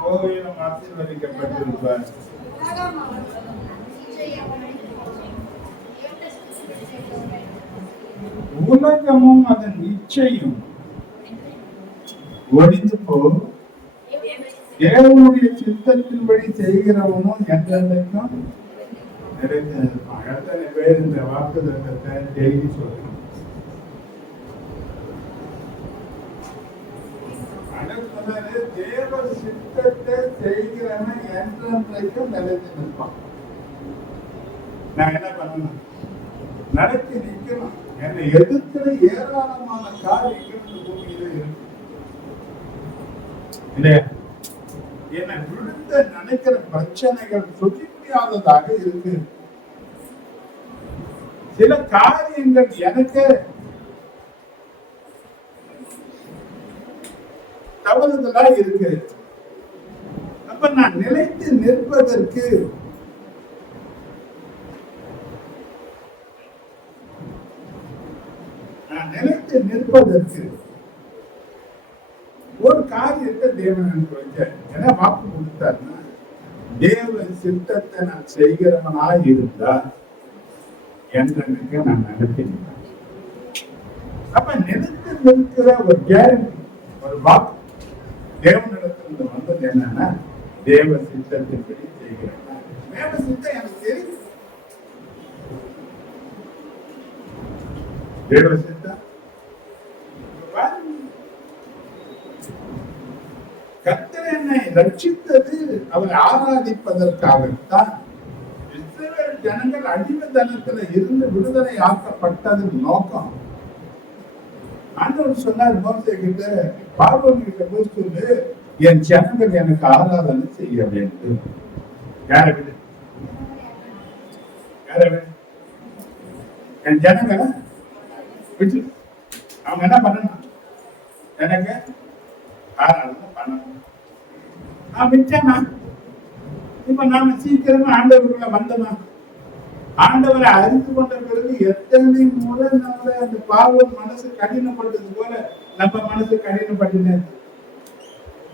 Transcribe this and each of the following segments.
கோவிலும் ஆசீர்வதிக்கப்பட்டிருப்பார். உலகமும் அதன் இச்சையும் ஒழிந்து போகும், தேவனுடைய சித்தத்தின்படி செய்கிறவனும் என்றென்றைக்கும் நிறைந்திருப்பான். எத்தனை பேர் இந்த வாக்குத்தத்தத்தை டெய்லி சொல்றோம்? தேவ சித்தத்தை செய்கிறவன் என்றென்றைக்கும் நிறைந்து நிற்பான். நான் என்ன பண்ணணும்? நடத்தி நிற்கணும். என்னை எதிர்க்கிற ஏராளமான காரியங்கள் இந்த பூமியில இருக்கு இல்லையா? என்னை விழுந்த நினைக்கிற பிரச்சனைகள் சொல்லி முடியாததாக இருக்கு. சில காரியங்கள் எனக்கு தவறுதலா இருக்கு. அப்ப நான் நிலைத்து நிற்பதற்கு ஒரு காரியத்தை தேவன் எனக்கு வைக்க ஏன்னா வாக்கு கொடுத்தாருன்னா, தேவ சித்தத்தை நான் செய்கிறவனாய் இருந்தா என்றைக்கு நான் நினைக்கிறேன். அப்ப நினைத்து நிற்கிற ஒரு கேரண்டி, ஒரு வாக்கு தேவனிடத்திலிருந்து வந்தது என்னன்னா, தேவ சித்தத்தின்படி செய்கிறேன். தேவ சித்தம் எனக்கு தெரியும். தேவ சித்தம் கர்த்தர் என்னை ரட்சித்தது அவரை ஆராதிப்பதற்காகத்தான். இஸ்ரவேல் ஜனங்கள் அடிமைத்தனத்துல இருந்து விடுதலை ஆக்கப்பட்டதன் நோக்கம். ஆண்டவர் சொன்னார் மோசே கிட்ட, பார்வோன் கிட்ட போய் சொல்லு, என் ஜனங்கள் எனக்கு ஆராதனை செய்ய வேண்டும். யாரை விட? என் ஜனங்களை விட்டு அவங்க என்ன பண்ணணும்? எனக்கு ஆராதனை பண்ணணும். விட்டேனா? இப்ப நாம சீக்கிரமா ஆண்டவருக்குள்ள வந்தோமா? ஆண்டவரை அறிந்து கொண்ட பிறகு எத்தனை முறை நம்மள அந்த பார்வோன் மனசு கடினப்பட்டது போல நம்ம மனசு கடினப்பட்டு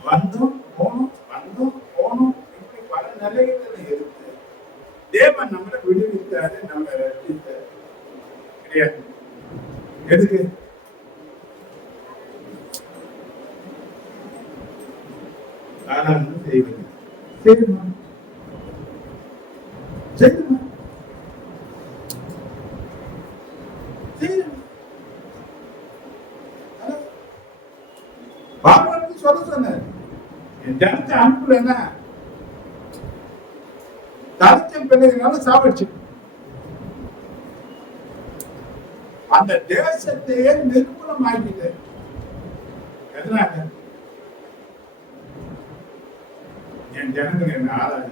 வந்தோம் போனோம் இப்படி பல நிலைகளை இருக்கு. தேவன் நம்மளை விடுவித்தாரு, நம்மளை ரட்சித்தாரு. கிடையாது எதுக்கு? ஆராதனை செய்வது. சரிமா சரிமா பார்வனுக்கு சொல்ல சொன்னார், என் ஜனத்தை அனுப்புலன்னா தலைச்சம் பிள்ளைகளால சாவடிச்சு அந்த தேசத்தையே நிர்மூலம் ஆகிட்டு. எதனால? என் ஜனங்கள் என்ன ஆராது,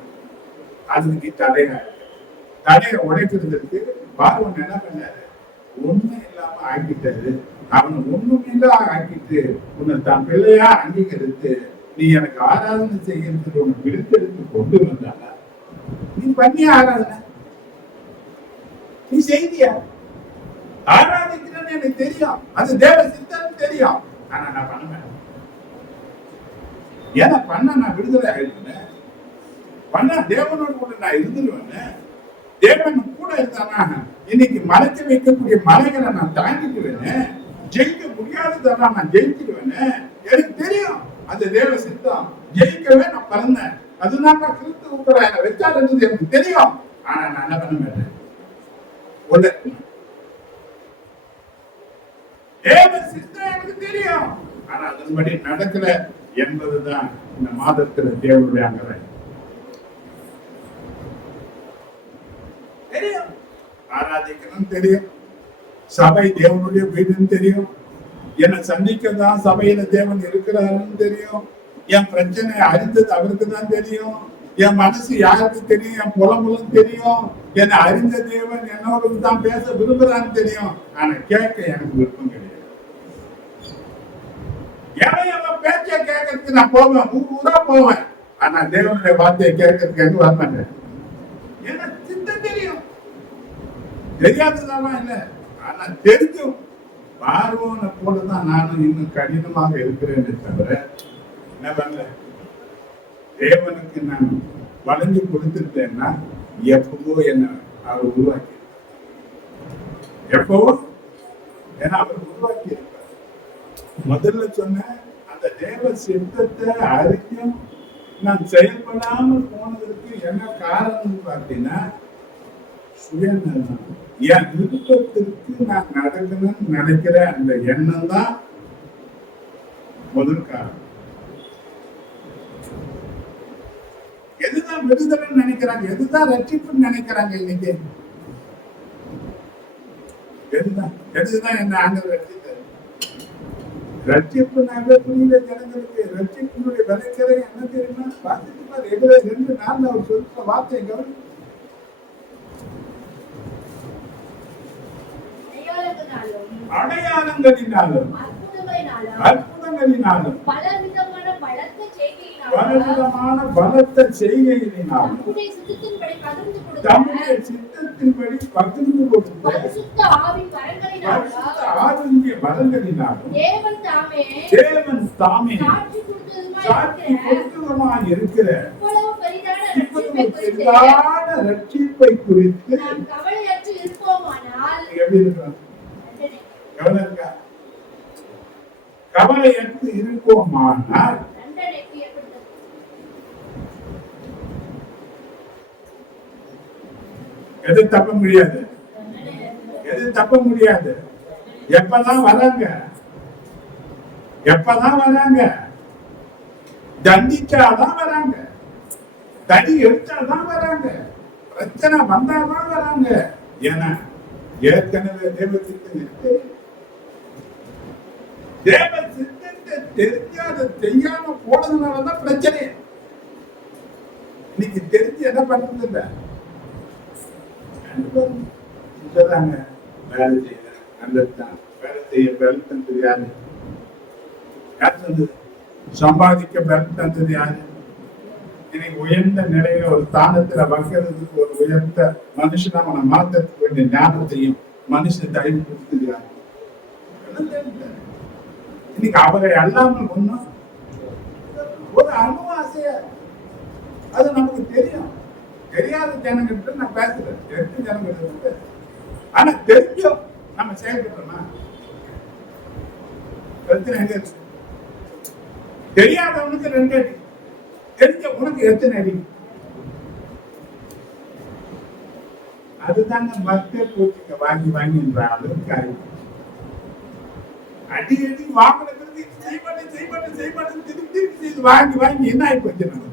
அதுக்கு தடையை உடைக்கிறதுக்கு பார்வன் என்ன பண்ணாரு? ஒண்ணு இல்லாம ஆக்கிட்டாரு. அவனை ஒண்ணுமில்ல ஆக்கிட்டு உன்னை தான் பிள்ளையா அங்கீகரித்து நீ எனக்கு ஆராதனை செய்யறதுக்கு உன்னை பிரித்தெடுத்து கொண்டு வந்தாங்க. நீ பண்ணிய ஆராதனை நீ செய்தியா? ஆராதிக்கிறேன்னு எனக்கு தெரியும், அது தேவ சித்தம் தெரியும். ஆனா நான் பண்ண மாட்டேன். ஏன்னா பண்ண நான் விடுதலை ஆயிடுவேன். பண்ண தேவனோடு கூட நான் இருந்துருவேன். தேவன் கூட இருந்தானா இன்னைக்கு மறைச்சு வைக்கக்கூடிய மலைகளை நான் தாண்டிடுவேன். ஜெயிக்க முடியாததெல்லாம் நான் ஜெயிச்சிடுவேன். எனக்கு தெரியும் அந்த தேவ சித்தம். ஜெயிக்கவே நான் பிறந்தேன். அதுதான் நான் கிறிஸ்து உட்பட வச்சாருன்றது எனக்கு தெரியும். ஆனா நான் என்ன பண்ண மாட்டேன். தேவ சித்தம் எனக்கு தெரியும், ஆனா அதன்படி நடக்கல என்பதுதான் இந்த மாதத்துல தேவனுடைய அங்கறை. தெரியும், ஆராதிக்கணும் தெரியும், சபை தேவனுடைய வீடுன்னு தெரியும், என்னை சந்திக்கதான் சபையில தேவன் இருக்கிறாருன்னு தெரியும், என் பிரச்சனை அறிந்தது அவருக்கு தான் தெரியும், என் மனசு யாருக்கு தெரியும், என் புலம்புலம் தெரியும், என்னை அறிந்த தேவன் என்னோட தான் பேச விரும்புறான்னு தெரியும். ஆனா கேட்க எனக்கு விருப்பம் கிடையாது. எவன் பேச்ச கேட்கறதுக்கு நான் போவேன், ஊரா போவேன். ஆனா தேவனுடைய வார்த்தையை கேட்கறதுக்கு எங்க வரமாட்டேன். எனக்கு சித்தம் தெரியும், தெரியாததாவா இல்ல, ஆனா தெரிஞ்சும் பார்வோனை போலதான் நானும் இன்னும் கடினமாக இருக்கிறேன் தவிர என்ன பண்ணல. தேவனுக்கு நான் வளைஞ்சு கொடுத்துட்டேன்னா எப்பவோ என்ன அவர் உருவாக்கி, எப்பவோ ஏன்னா அவர் உருவாக்கி இருப்பார். முதல்ல சொன்ன அந்த தேவ சித்தத்தை அறிஞ்சும் நான் செயல்படாமல் போனதற்கு என்ன காரணம் பார்த்தீங்கன்னா சுயநலம். என் விருப்பத்திற்கு நான் நடக்கணும்னு நினைக்கிற அந்த எண்ணம் தான் முதல் காரணம். எதுதான் விடுதலை நினைக்கிறாங்க, எதுதான் ரட்சிப்புன்னு நினைக்கிறாங்க இன்னைக்கு? எதுதான் என்ன ஆண்டவர் ரட்சித்தார்? ரட்சிப்புனாவே புரியல ஜனங்களுக்கு. ரட்சிப்பினுடைய விளைக்கரை என்ன தெரியுமா? வாசித்துப்பார். எபிரேயர் 2:4 அவர் சொல்ற வார்த்தை கவனி. அடையாளங்களினாலும் அற்புதங்களினாலும் பலவிதமான பலத்த செய்கைகளினாலும் தம்முடைய சித்தத்தின்படி பகிர்ந்து கொடுத்த பரிசுத்த ஆவியின் வரங்களினாலும் தேவன் தாமே சாட்சி கொடுத்ததுமாய் இருக்கிற இவ்வளவு பெரிதான ரட்சிப்பை குறித்து எப்படி இருக்கிறார்? கவலையற்று இருப்போமானால் எது தப்ப முடியாது, எது தப்ப முடியாது. எப்பதான் வராங்க, எப்பதான் வராங்க? தண்டிச்சாதான் வராங்க, தடி எடுத்தாதான் வராங்க, பிரச்சனை வந்தாதான் வராங்க. ஏன்னா ஏற்கனவே தேவ சித்தத்தை தெரிஞ்சாத செய்யாம போனதுனாலதான் பிரச்சனை. இன்னைக்கு தெரிஞ்சு என்ன பண்றது இல்ல, வேலை செய்ய நல்லதுதான், வேலை செய்ய பெல் தந்தது யாரு? யார் தந்தது? சம்பாதிக்க பெல் தந்தது யாரு? இன்னைக்கு உயர்ந்த நிலையில ஒரு ஸ்தானத்துல வைக்கிறதுக்கு ஒரு உயர்ந்த மனுஷனா அவனை மாற்றத்துக்கு வேண்டிய ஞானத்தையும் மனுஷன் தயவு கொடுத்தது யாரு? இன்னைக்கு அவரை அல்லாமல் ஒண்ணும் ஒரு அனுவாசைய அது நமக்கு தெரியும். தெரியாத ஜனங்கிட்ட நான் பேசுறேன், தெரிஞ்ச ஜனங்கிட்ட. ஆனா தெரிஞ்சோம் நம்ம செயல்படுறோமா? பிரச்சனை எங்க இருக்கு? தெரியாதவனுக்கு 2 அடி, தெரிஞ்ச உனக்கு எத்தனை அடி? அதுதாங்க மத்த போட்டிங்க வாங்கி வாங்கின்ற அளவுக்கு ஆயிடுச்சு. அடி அடி வாங்கினது செய்யப்பட்டு திருப்பி செய்து வாங்கி வாங்கி என்ன ஆகி போச்சு நமக்கு?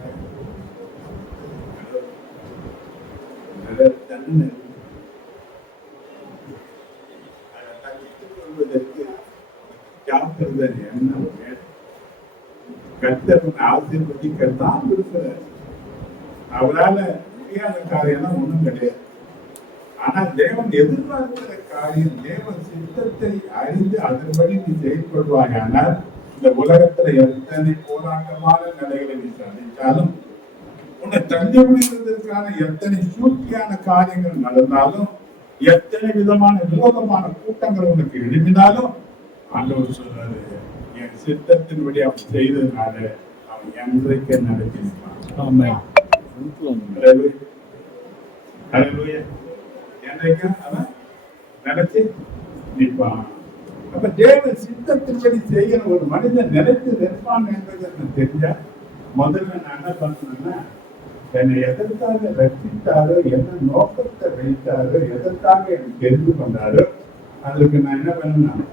ஆசீர்வதிக்கத்தான் இருக்கிறார். அவரால முடியாத காரியம் ஒண்ணும் கிடையாது. ஆனா தேவன் எதிர்பார்க்கிற காரியம், தேவ சித்தத்தை அறிந்து அதன்படி நீ செயல்படுவாயானால் இந்த உலகத்துல எத்தனை போராட்டமான நிலைகளை நீ சந்தித்தாலும், உன்னை தள்ளி விடுவதற்கான எத்தனை சூழ்ச்சியான காரியங்கள் நடந்தாலும், எத்தனை விதமான விரோதமான கூட்டங்கள் உனக்கு எழுப்பினாலும், ஆண்டவர் சொல்றாரு, என் சித்தத்தின்படி அவன் செய்ததுனால அவன் என்றைக்கு நடத்திருப்பான். என்றைக்கும் அவன் நடத்தி நிற்பான். அப்ப தேவ சித்தத்தின்படி செய்கிற ஒரு மனிதன் நிலைத்து நிற்பான் என்பதை நான் தெரிஞ்சா, முதல்ல நான் என்ன பண்ணணும்னா, என்னை எதற்காக ரசித்தாரோ, என்ன நோக்கத்தை வைத்தாரோ, எதற்காக எனக்கு தெரிந்து கொண்டாரோ, அதற்கு நான் என்ன பண்ணணும்?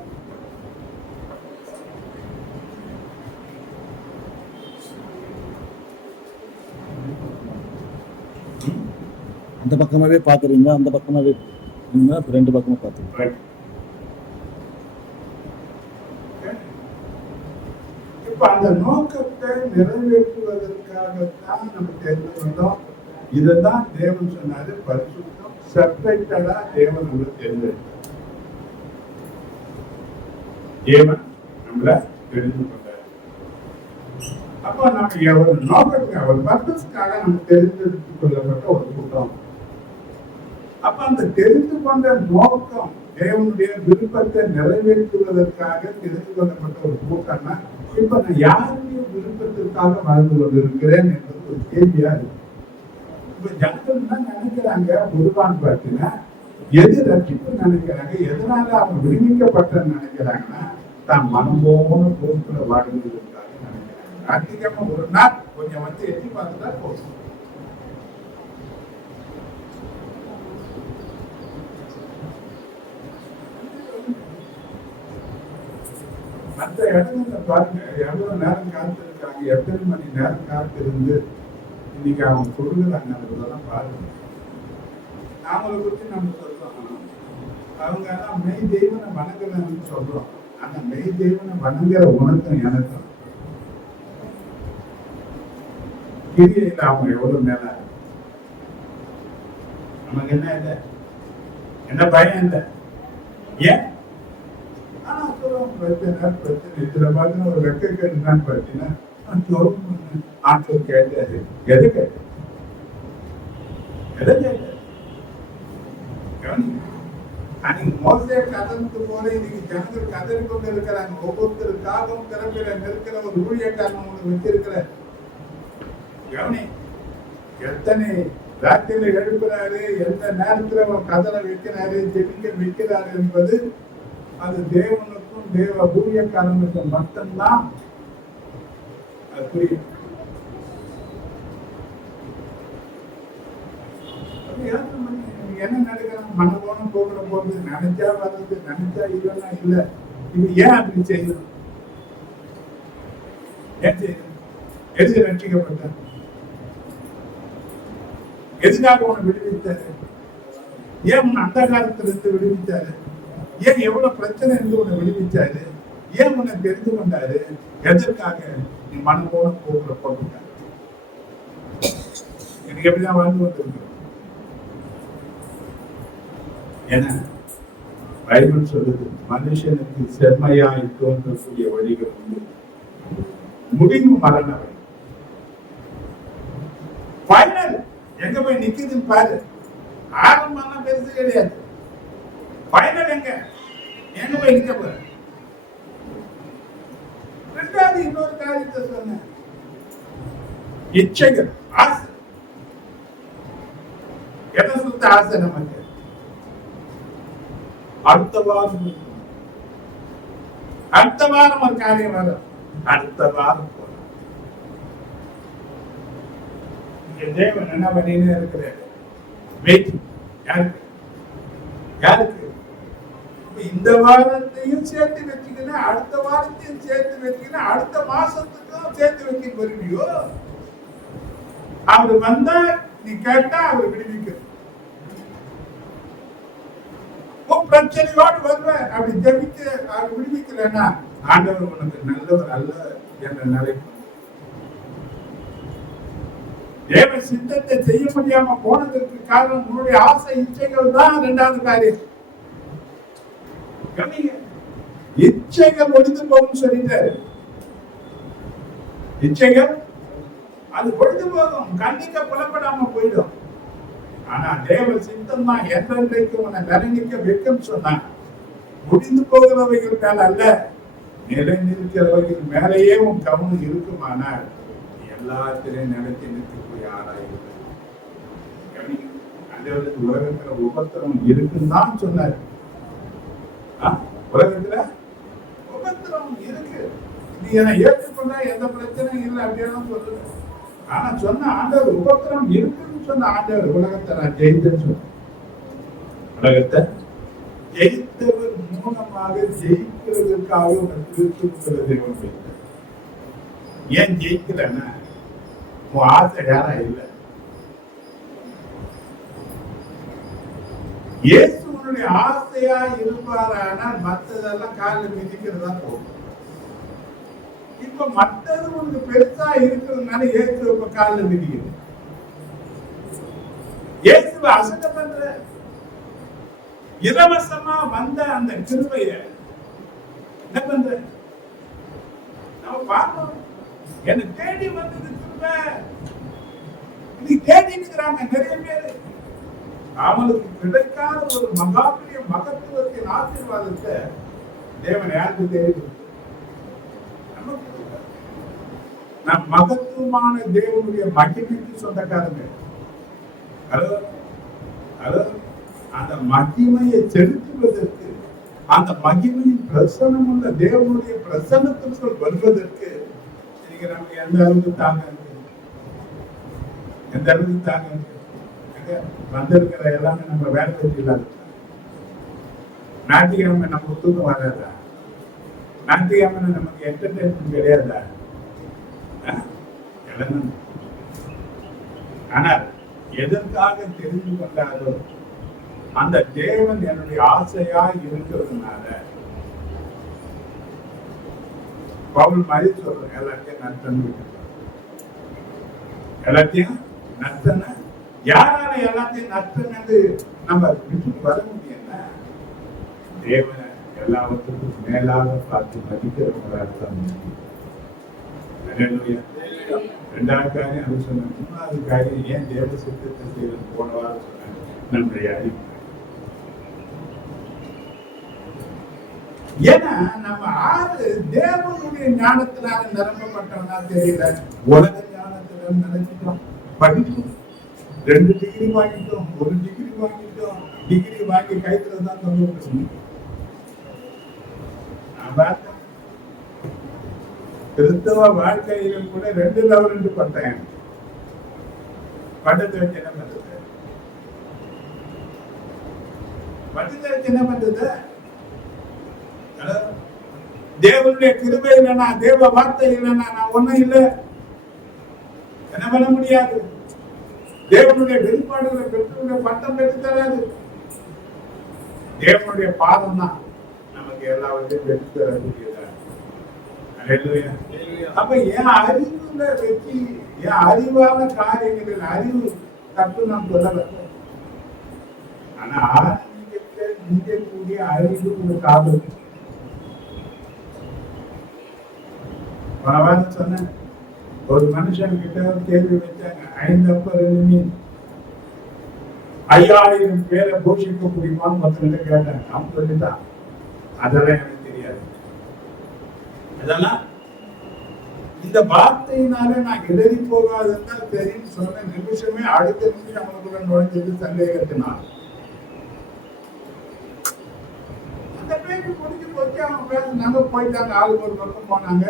அந்த பக்கமாவே பாத்துறீங்க, அந்த பக்கமாவே 2 பக்கமா பாத்துருங்க. இப்ப அந்த நோக்கத்தை நிறைவேற்றுவதற்காகத்தான் நம்ம தெரிந்து கொண்டோம். இதுதான் தேவன் சொன்னாரு, பரிசுத்தம் செப்பரேட்டடா தேவன் நம்மளை தேர்ந்தெடுத்தார். தேவன் நம்மள தெரிந்து கொண்டார். அப்ப நம்ம ஒரு நோக்கத்துக்காக, ஒரு பர்பஸ்க்காக நம்ம தெரிந்தெடுத்துக் கொள்ளப்பட்ட ஒரு கூட்டம். அப்ப அந்த தெரிந்து கொண்ட நோக்கம் தேவனுடைய விருப்பத்தை நிறைவேற்றுவதற்காக தெரிந்து கொள்ளப்பட்ட ஒரு கூட்டம்னா இப்ப நான் யாருடைய விருப்பத்திற்காக வாழ்ந்து கொண்டிருக்கிறேன் என்பது ஒரு கேள்வியா இருக்கு. இப்ப ஜனங்கள் என்ன நினைக்கிறாங்க, பொதுவான் பார்த்தீங்கன்னா எது ரட்சிப்பு நினைக்கிறாங்க, எதனால அவங்க விடுவிக்கப்பட்ட நினைக்கிறாங்கன்னா தான் மனம் போன போக்குல வாழ்வதற்காக நினைக்கிறாங்க. அதிகமா ஒரு நாள் கொஞ்சம் வந்து எட்டி பார்த்துட்டா போதும். மற்ற இடங்கள்ல பாருங்க எவ்வளவு நேரம் காத்திருக்காங்க, எத்தனை மணி நேரம் காத்திருந்து இன்னைக்கு அவங்க கொடுக்குறாங்க பாருங்க. அவங்களை குறித்து நம்ம சொல்றோம், அவங்க எல்லாம் மெய் தெய்வனை வணங்கலன்னு சொல்றோம். ஆனா மெய் தெய்வனை வணங்குற உனக்கும் எனக்கும் கிரியையில அவங்க எவ்வளவு மேல, நமக்கு என்ன இல்லை, என்ன பயம் இல்லை. ஏன் பிரச்சனை இதுல பாத்தீங்கன்னா ஒரு வெக்க கேட்டுதான் பாத்தீங்கன்னா ஆட்கள் கேட்டாரு, எதை கேட்டாரு, எதை கேட்டாரு. அன்னைக்கு மோசே கதந்து போல இன்னைக்கு ஜனங்கள் கதறி கொண்டு இருக்கிறாங்க. ஒவ்வொருத்தருக்காகவும் திறப்பில நிற்கிற ஒரு ஊழியக்காரன் ஒண்ணு வச்சிருக்கிற கவனி. எத்தனை ராத்திரில எழுப்புறாரு, எந்த நேரத்துல அவர் கதலை வைக்கிறாரு, ஜெபிக்க வைக்கிறாரு என்பது அது தேவனுக்கும் தேவ ஊழியக்காரனுக்கும் மட்டும்தான் அது புரியும். என்ன நடக்கிறாங்க, மனபோனம் போகிற போது நினைச்சா வர்றது, நினைச்சா இல்லைன்னா இல்ல. இது ஏன் அப்படி செய்யணும், ஏன் செய்யணும், எது ரட்சிக்கப்பட்ட, எதுக்காக உன்னை விடுவித்தாரு, ஏன் உன்னை அந்த காலத்திலிருந்து விடுவித்தாரு, ஏன் எவ்வளவு பிரச்சனை இருந்து உன்னை விடுவிச்சாரு, ஏன் உன்னை தெரிந்து கொண்டாரு, எதற்காக நீ மனம் போன போக்குற போட்டுட்டாரு. எனக்கு எப்படிதான் வாழ்ந்து கொண்டிருக்கிறோம். ஏன்னா பைபிள் சொல்லுது, மனுஷனுக்கு செம்மையாய் தோன்றக்கூடிய வழிகள் உண்டு, முடிவு மரண வழி. ஃபைனல் எங்க போய் நிக்குதுன்னு பாரு. ஆரம்பம் பெருசு கிடையாது, ஃபைனல் எங்க போய் நிக்க போற. ரெண்டாவது இன்னொரு காரியத்தை சொன்ன, இச்சைகள், ஆசை. எதை சுத்த ஆசை நமக்கு, அடுத்த வாரம் ஒரு காரியம் வரும், அடுத்த வாரம் போறோம். தேவன் என்ன பண்ணினே இருக்கிறாரு, வெயிட். யாருக்கு யாருக்கு இந்த வாரத்தையும் சேர்த்து வச்சுக்கணும், அடுத்த வாரத்தையும் சேர்த்து வச்சுக்கணும், அடுத்த மாசத்துக்கும் சேர்த்து வைக்க வருவியோ. அவர் வந்தா நீ கேட்டா அவர் விடுவிக்க, பிரச்சனையோடு வருவ. அப்படி ஜெபிக்க அவர் விடுவிக்கலன்னா ஆண்டவர் உனக்கு நல்லவர் அல்ல என்ற நிலை. தேவ சித்தத்தை செய்ய முடியாம போனதற்கு காரணம் உன்னுடைய ஆசை இச்சைகள் தான். இரண்டாவது காரியம், இச்சைகள் ஒழிந்து போகும் சொல்லிட்டாரு. இச்சைகள் அது ஒழிந்து போகும், கண்டிக்க புலப்படாம போயிடும். ஆனா தேவ சித்தம் தான் என்றைக்கு உன்னை நிலைநிற்க வைக்கும் சொன்னான். முடிந்து போகிறவைகள் மேல அல்ல, நிலை நிற்கிறவைகள் மேலேயே உன் கவனம் இருக்குமானால் எல்லாத்திலையும் நிலைத்து நிற்கக்கூடிய ஆராய்வு. உலகத்துல உபத்திரம் இருக்குன்னு தான் சொன்னார். உலகத்துல உபத்திரம் இருக்கு, நீ என்னை ஏற்றுக்கொண்டா எந்த பிரச்சனையும் இல்லை அப்படியெல்லாம் சொல்லுங்க. ஆனா சொன்ன ஆண்டவர் உபத்திரம் இருக்குன்னு சொன்ன ஆண்டவர் உலகத்தை நான் ஜெயித்தேன்னு சொன்ன. உலகத்தை ஜெயித்தவர் மூலமாக ஜெயிக்கிறதுக்காக தேவன். ஏன் ஜெயிக்கலன்னா உன் ஆசை யாரா இல்லை. இயேசுனுடைய ஆசையா இருப்பாரானால் மற்றதெல்லாம் காலில் மிதிக்கிறதா போகும். இப்ப மற்றது உனக்கு பெருசா இருக்கிறதுனால இயேசு இப்ப காலில் மிதிக்குது. இயேசுவை அசட்ட பண்ற, இலவசமா வந்த அந்த கிருபைய என்ன பண்ற, நம்ம பார்க்கணும். எனக்கு தேடி வந்தது கிருபை. நீ தேடி இருக்கிறாங்க நிறைய பேரு, அவனுக்கு கிடைக்காத ஒரு மகாபெரிய மகத்துவத்தின் ஆசீர்வாதத்தை தேவன் யாருக்கு தேடி நமக்கு நம் மகத்துவமான தேவனுடைய மகிமைக்கு சொந்தக்காரங்க. ஹலோ ஹலோ, அந்த மகிமையை செலுத்துவதற்கு, அந்த மகிமையின் பிரசனம் உள்ள தேவனுடைய பிரசன்னத்திற்குள் வருவதற்கு இன்னைக்கு நமக்கு எந்த அளவுக்கு தாங்க இருக்கு, எந்த அளவுக்கு தாங்க இருக்கு. வந்திருக்கிற எல்லாமே நம்ம வேலை வெற்றி இல்லாத ஞாயிற்றுக்கிழமை நம்ம தூக்கம் வராதா? ஞாயிற்றுக்கிழமை நமக்கு என்டர்டைன்மெண்ட் கிடையாதா? ஆனால் எதற்காக தெரிந்து கொண்டாரோ அந்த தேவன் என்னுடைய ஆசையா இருக்கிறதுனால பவுல் மாதிரி சொல்றேன், எல்லாத்தையும் நத்தன் எல்லாத்தையும் நத்தன. யாரால எல்லாத்தையும் நத்தன்னு நம்ம விட்டுட்டு வர முடியும்னா, தேவனை எல்லாவற்றுக்கும் மேலாக பார்த்து மதிக்கிறவங்களாக தான். இரண்டாவது காரியம் அது சொன்ன. மூணாவது காரியம் ஏன் தேவ சித்தத்தை செய்வது போன வாரம் சொன்னாங்க, நம்முடைய அறிவு. ஏன்னா நம்ம ஆறு தேவனுடைய ஞானத்தினால நிரப்பப்பட்டவனா தெரியல, உலக ஞானத்துல நினைச்சிட்டோம். படிக்கும் 2 டிகிரி வாங்கிட்டோம், 1 டிகிரி வாங்கிட்டோம், டிகிரி வாங்கி கைத்துல தான் தந்துட்டு கிறிஸ்தவ வாழ்க்கையில கூட 2 லெவல் பட்டேன். பட்டத்தை வச்சு என்ன பண்றது? பட்டத்தை வச்சு என்ன பண்றது? தேவனுடைய கிருபை இல்லைன்னா, தேவ வார்த்தை இல்லைன்னா நான் ஒண்ணும் இல்லை, என்ன பண்ண முடியாது. தேவனுடைய வெளிப்பாடுகளை பெற்று பட்டம் பெற்று தராது. தேவனுடைய பாதம் தான் நமக்கு எல்லாவற்றையும் பெற்று தரக்கூடியதா. அப்ப என் அறிவுல வச்சு, என் அறிவான காரியங்களில் அறிவு தப்பு நாம் சொல்லல. ஆனா ஆன்மீகத்தை நீங்கக்கூடிய அறிவு உங்களுக்கு ஆபத்து. பரவாயில்ல சொன்னேன், ஒரு மனுஷன் கிட்ட கேள்வி வச்சாங்க, 5 அப்ப 2 மீன் 5000 பேரை போஷிக்க முடியுமான்னு மற்றவங்க கேட்டாங்க. அவன் சொல்லிட்டான், அதெல்லாம் எனக்கு தெரியாது. அதெல்லாம் இந்த வார்த்தையினால நான் இடறி போகாதுன்னா தெரியும் சொன்ன நிமிஷமே அடுத்த நிமிஷம் அவனுக்குள்ள நுழைஞ்சது சந்தேகத்தினால். அந்த பேச்சு முடிஞ்சு போச்சு. அவன் பேசினாங்க, போயிட்டாங்க, ஆளுக்கு ஒரு பக்கம் போனாங்க.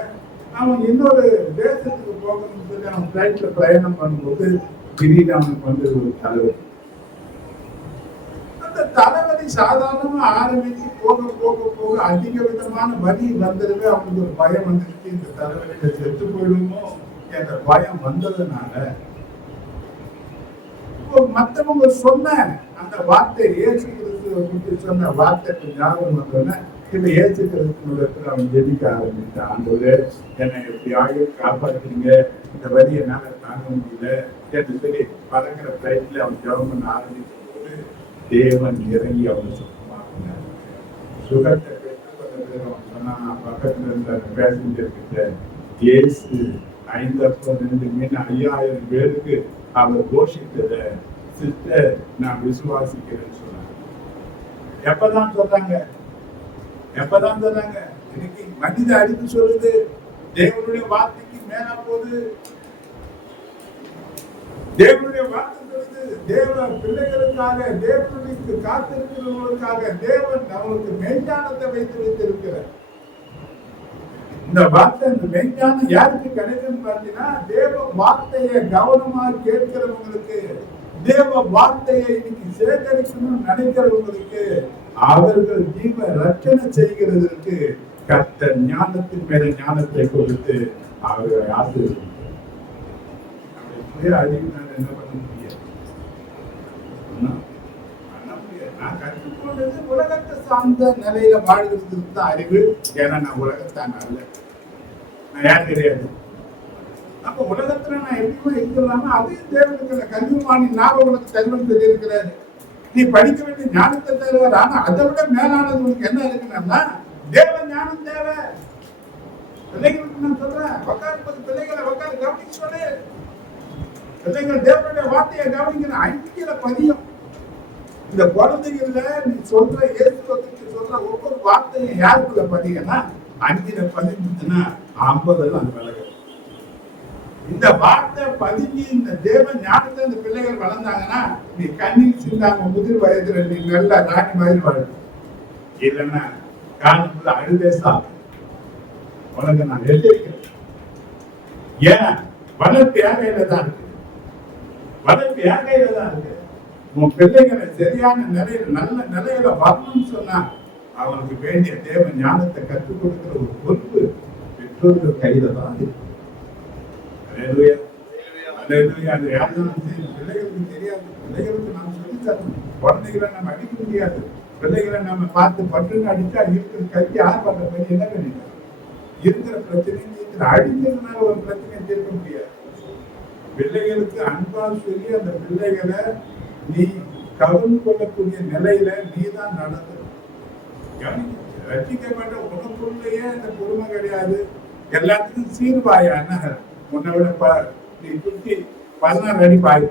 அவன் இன்னொரு தேசத்துக்கு போகணும்னு சொல்லி அவன் பிளைட்ல பிரயாணம் பண்ணும்போது திடீர்னு அவனுக்கு வந்து ஒரு தலைவலி. அந்த தலைவலி சாதாரணமா ஆரம்பிச்சு போக போக போக அதிக விதமான வலி வந்துடுது. அவனுக்கு ஒரு பயம் வந்துருச்சு, இந்த தலைவலியில செத்து போயிடுமோ என்ற பயம் வந்ததுனால மற்றவங்க சொன்ன அந்த வார்த்தை, இயேசு கிறிஸ்துவை சொன்ன வார்த்தைக்கு ஞாபகம் வந்தோன்னா இப்ப இயேசு கிறிஸ்துவ அவன் ஜெபிக்க ஆரம்பித்தான். ஆண்டவரே, என்னை எப்படியாவது காப்பாற்றுங்க, இந்த வலி என்னால தாங்க முடியல என்று சொல்லி பறக்கிற பிளைட்ல அவன் ஜெபம் பண்ண ஆரம்பிக்கும் போது தேவன் இறங்கி அவனை சுத்தமாக்கினார். சுகத்தை பெற்றுக்கொண்ட அவன் சொன்னான், பக்கத்துல இருந்த பேசஞ்சர் கிட்ட, இயேசு 5 அப்பம் 2 மீன் 5000 பேருக்கு அவர் போஷித்தத சிஸ்டர் நான் விசுவாசிக்கிறேன்னு சொன்னாங்க. எப்பதான் சொல்றாங்க? எப்பதான் சொல்றாங்க? இன்னைக்கு மனித அறிவு சொல்லுது, தேவனுடைய வார்த்தைக்கு மேலா போகுது. தேவனுடைய வார்த்தை சொல்லுது, தேவ பிள்ளைகளுக்காக, தேவனுக்கு காத்திருக்கிறவர்களுக்காக தேவன் அவருக்கு மெய்ஞானத்தை வைத்து வைத்திருக்கிறார். இந்த வார்த்தை, இந்த மெய்ஞானம் யாருக்கு கிடைக்குன்னு பார்த்தீங்கன்னா, தேவ வார்த்தையை கவனமா கேட்கிறவங்களுக்கு, தேவ வார்த்தையை இன்னைக்கு சேகரிக்கணும்னு நினைக்கிறவங்களுக்கு, அவர்கள் ஜீவ ரட்சணை செய்கிறதற்கு கர்த்தர் ஞானத்தின் மேல ஞானத்தை கொடுத்து அவர்களை ஆசீர்வதிக்கிறார். அறிவினால் என்ன பண்ண முடியாது? நான் கற்றுக்கொண்டது உலகத்தை சார்ந்த நிலையில வாழ்கிறதுக்கு தான் அறிவு. ஏன்னா நான் உலகத்தான் அல்ல, நான் யார் கிடையாது. அப்ப உலகத்துல நான் எப்படியும் இருக்கலாமா? அதையும் தேவனுக்கு கல்விமானி ஞாபகம் உனக்கு செல்வம் தெரியிருக்கிறாரு. நீ படிக்க வேண்டிய ஞானத்தை தருவார். ஆனா அதை விட மேலானது உனக்கு என்ன இருக்குன்னா தேவ ஞானம் தேவை. பிள்ளைகளுக்கு நான் சொல்றேன், உட்காருப்பது பிள்ளைகளை உட்காரு கவனிக்க சொல்லு. பிள்ளைகள் தேவனுடைய வார்த்தையை கவனிக்கணும், அன்பிக்கிற பதியம். இந்த குழந்தைகள நீ சொல்ற இயேசுக்கு சொல்ற ஒவ்வொரு வார்த்தையும் யாருக்குள்ள பதிகன்னா 5 பதிஞ்சுன்னா 50 அந்த விலகு. இந்த வார்த்தை பதிஞ்சு இந்த தேவ ஞானத்தை இந்த பிள்ளைகள் வளர்ந்தாங்கன்னா நீ கண்ணீர் சிந்தாம முதிர் வயதுல நீ நல்ல ராணி மாதிரி வாழும். இல்லைன்னா காரணம் அழுதே சாப்பிடும். உனக்கு நான் எச்சரிக்கிறேன். ஏன் வளர்ப்பு என் கையில தான் இருக்கு. வளர்ப்பு என் கையில தான் இருக்கு. உன் பிள்ளைகளை சரியான நிலையில நல்ல நிலையில வரணும்னு சொன்னா அவனுக்கு வேண்டிய தேவ ஞானத்தை கற்றுக் கொடுக்கிற ஒரு பொறுப்பு பெற்றோர்கள் கையில தான் இருக்கு. அது யாரும் பிள்ளைகளுக்கு தெரியாது. பிள்ளைகளுக்கு நாம் சொல்லி தரணும். குழந்தைகளை நம்ம அடிக்க முடியாது. பிள்ளைகளை நம்ம பார்த்து பட்டுன்னு அடிச்சா இருக்கிற கைக்கு யார் பண்ற பையன் என்ன பண்ணிட்டாங்க? இருக்கிற பிரச்சனையை அடிக்கிறதுனால ஒரு பிரச்சனையை தீர்க்க முடியாது. பிள்ளைகளுக்கு அன்பா சொல்லி அந்த பிள்ளைகளை நீ கவர்ந்து கொள்ளக்கூடிய நிலையில நீ தான் நடந்து ரசிக்கப்பட்ட உனக்குள்ளேயே அந்த பொறுமை கிடையாது. எல்லாத்துக்கும் சீர்வாயா என்ன உன்னை விட நீ சுத்தி 16 அடி பாய்.